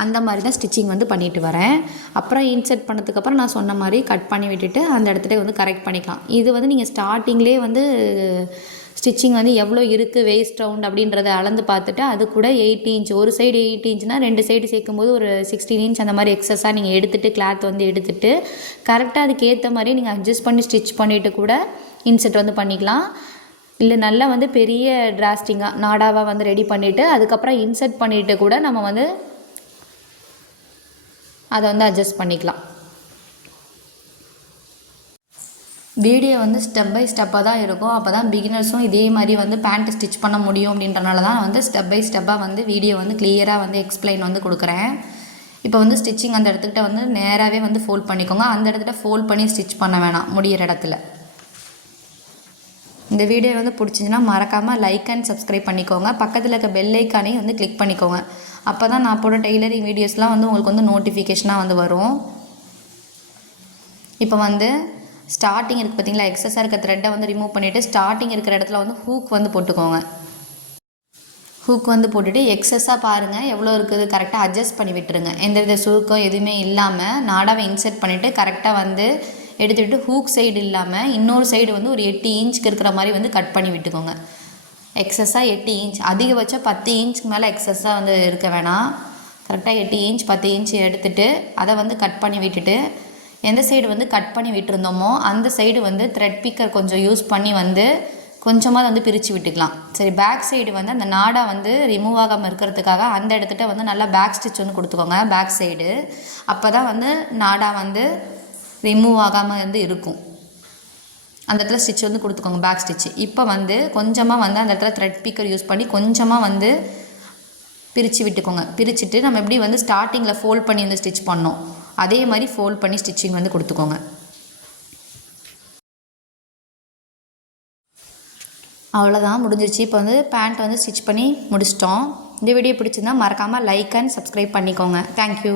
அந்த மாதிரி தான் ஸ்டிச்சிங் வந்து பண்ணிட்டு வரேன். அப்புறம் இன்சர்ட் பண்ணதுக்கப்புறம் நான் சொன்ன மாதிரி கட் பண்ணி விட்டுட்டு அந்த இடத்துல வந்து கரெக்ட் பண்ணிக்கலாம். இது வந்து நீங்கள் ஸ்டார்டிங்லேயே வந்து ஸ்டிச்சிங் வந்து எவ்வளோ இருக்குது வேஸ்ட் ரவுண்ட் அப்படின்றத அளந்து பார்த்துட்டு அது கூட 8 இன்ச், ஒரு சைடு 8 இன்ச்னால் 2 சைடு சேர்க்கும்போது ஒரு 16 இன்ச் அந்த மாதிரி எக்ஸஸாக நீங்கள் எடுத்துகிட்டு கிளாத் வந்து எடுத்துகிட்டு கரெக்டாக அதுக்கு ஏற்ற மாதிரி நீங்கள் அட்ஜஸ்ட் பண்ணி ஸ்டிச் பண்ணிவிட்டு கூட இன்சர்ட் வந்து பண்ணிக்கலாம். இல்லை நல்லா வந்து பெரிய டிராஸ்டிங்காக நாடாவாக வந்து ரெடி பண்ணிவிட்டு அதுக்கப்புறம் இன்சர்ட் பண்ணிவிட்டு கூட நம்ம வந்து அதை வந்து அட்ஜஸ்ட் பண்ணிக்கலாம். வீடியோ வந்து ஸ்டெப் பை ஸ்டெப்பாக தான் இருக்கும். அப்போ தான் பிகினர்ஸும் இதே மாதிரி வந்து பேண்ட்டு ஸ்டிச் பண்ண முடியும் அப்படின்றனால தான் வந்து ஸ்டெப் பை ஸ்டெப்பாக வந்து வீடியோ வந்து கிளியராக வந்து எக்ஸ்பிளைன் வந்து கொடுக்குறேன். இப்போ வந்து ஸ்டிச்சிங் அந்த இடத்துக்கிட்ட வந்து நேராகவே வந்து ஃபோல்ட் பண்ணிக்கோங்க. அந்த இடத்துல ஃபோல்ட் பண்ணி ஸ்டிச் பண்ண வேணாம் முடிகிற இடத்துல. இந்த வீடியோ வந்து பிடிச்சிச்சின்னா மறக்காமல் லைக் அண்ட் சப்ஸ்கிரைப் பண்ணிக்கோங்க. பக்கத்தில் இருக்க பெல் ஐக்கானையும் வந்து கிளிக் பண்ணிக்கோங்க. அப்போ தான் நான் போட டெய்லரிங் வீடியோஸ்லாம் வந்து உங்களுக்கு வந்து நோட்டிஃபிகேஷனாக வந்து வரும். இப்போ வந்து ஸ்டார்டிங் இருக்குது பார்த்தீங்களா, எக்ஸஸாக இருக்க த்ரெட்டை வந்து ரிமூவ் பண்ணிவிட்டு ஸ்டார்டிங் இருக்கிற இடத்துல வந்து ஹூக் வந்து போட்டுக்கோங்க. ஹூக் வந்து போட்டுட்டு எக்ஸஸாக பாருங்கள் எவ்வளோ இருக்குது கரெக்டாக அட்ஜஸ்ட் பண்ணி விட்டுருங்க. எந்தவித சுருக்கம் எதுவுமே இல்லாமல் நாடாவை இன்சர்ட் பண்ணிவிட்டு கரெக்டாக வந்து எடுத்துகிட்டு ஹூக் சைடு இல்லாமல் இன்னொரு சைடு வந்து ஒரு 8 இன்ச்சுக்கு இருக்கிற மாதிரி வந்து கட் பண்ணி விட்டுக்கோங்க. எக்ஸஸாக 8 இன்ச், அதிகபட்சம் 10 இன்ச்சுக்கு மேலே எக்ஸஸாக வந்து இருக்க வேணாம். கரெக்டாக 8 இன்ச் 10 இன்ச் எடுத்துகிட்டு அதை வந்து கட் பண்ணி விட்டுட்டு எந்த சைடு வந்து கட் பண்ணி விட்டுருந்தோமோ அந்த சைடு வந்து த்ரெட் பிக்கர் கொஞ்சம் யூஸ் பண்ணி வந்து கொஞ்சமாக வந்து பிரித்து விட்டுக்கலாம். சரி, பேக் சைடு வந்து அந்த நாடா வந்து ரிமூவ் ஆகாமல் இருக்கிறதுக்காக அந்த இடத்துட்ட வந்து நல்லா பேக் ஸ்டிச் வந்து கொடுத்துக்கோங்க பேக் சைடு. அப்போ தான் வந்து நாடா வந்து ரிமூவ் ஆகாமல் வந்து இருக்கும். அந்த இடத்துல ஸ்டிச் வந்து கொடுத்துக்கோங்க பேக் ஸ்டிச்சு. இப்போ வந்து கொஞ்சமாக வந்து அந்த இடத்துல த்ரெட் பீக்கர் யூஸ் பண்ணி கொஞ்சமாக வந்து பிரித்து விட்டுக்கோங்க. பிரிச்சுட்டு நம்ம எப்படி வந்து ஸ்டார்டிங்கில் ஃபோல்ட் பண்ணி வந்து ஸ்டிச் பண்ணோம் அதே மாதிரி ஃபோல்ட் பண்ணி ஸ்டிச்சிங் வந்து கொடுத்துக்கோங்க. அவ்வளோதான், முடிஞ்சிருச்சு. இப்போ வந்து பேண்ட் வந்து ஸ்டிச் பண்ணி முடிச்சிட்டோம். இந்த வீடியோ பிடிச்சிருந்தா மறக்காமல் லைக் அண்ட் சப்ஸ்கிரைப் பண்ணிக்கோங்க. தேங்க்யூ.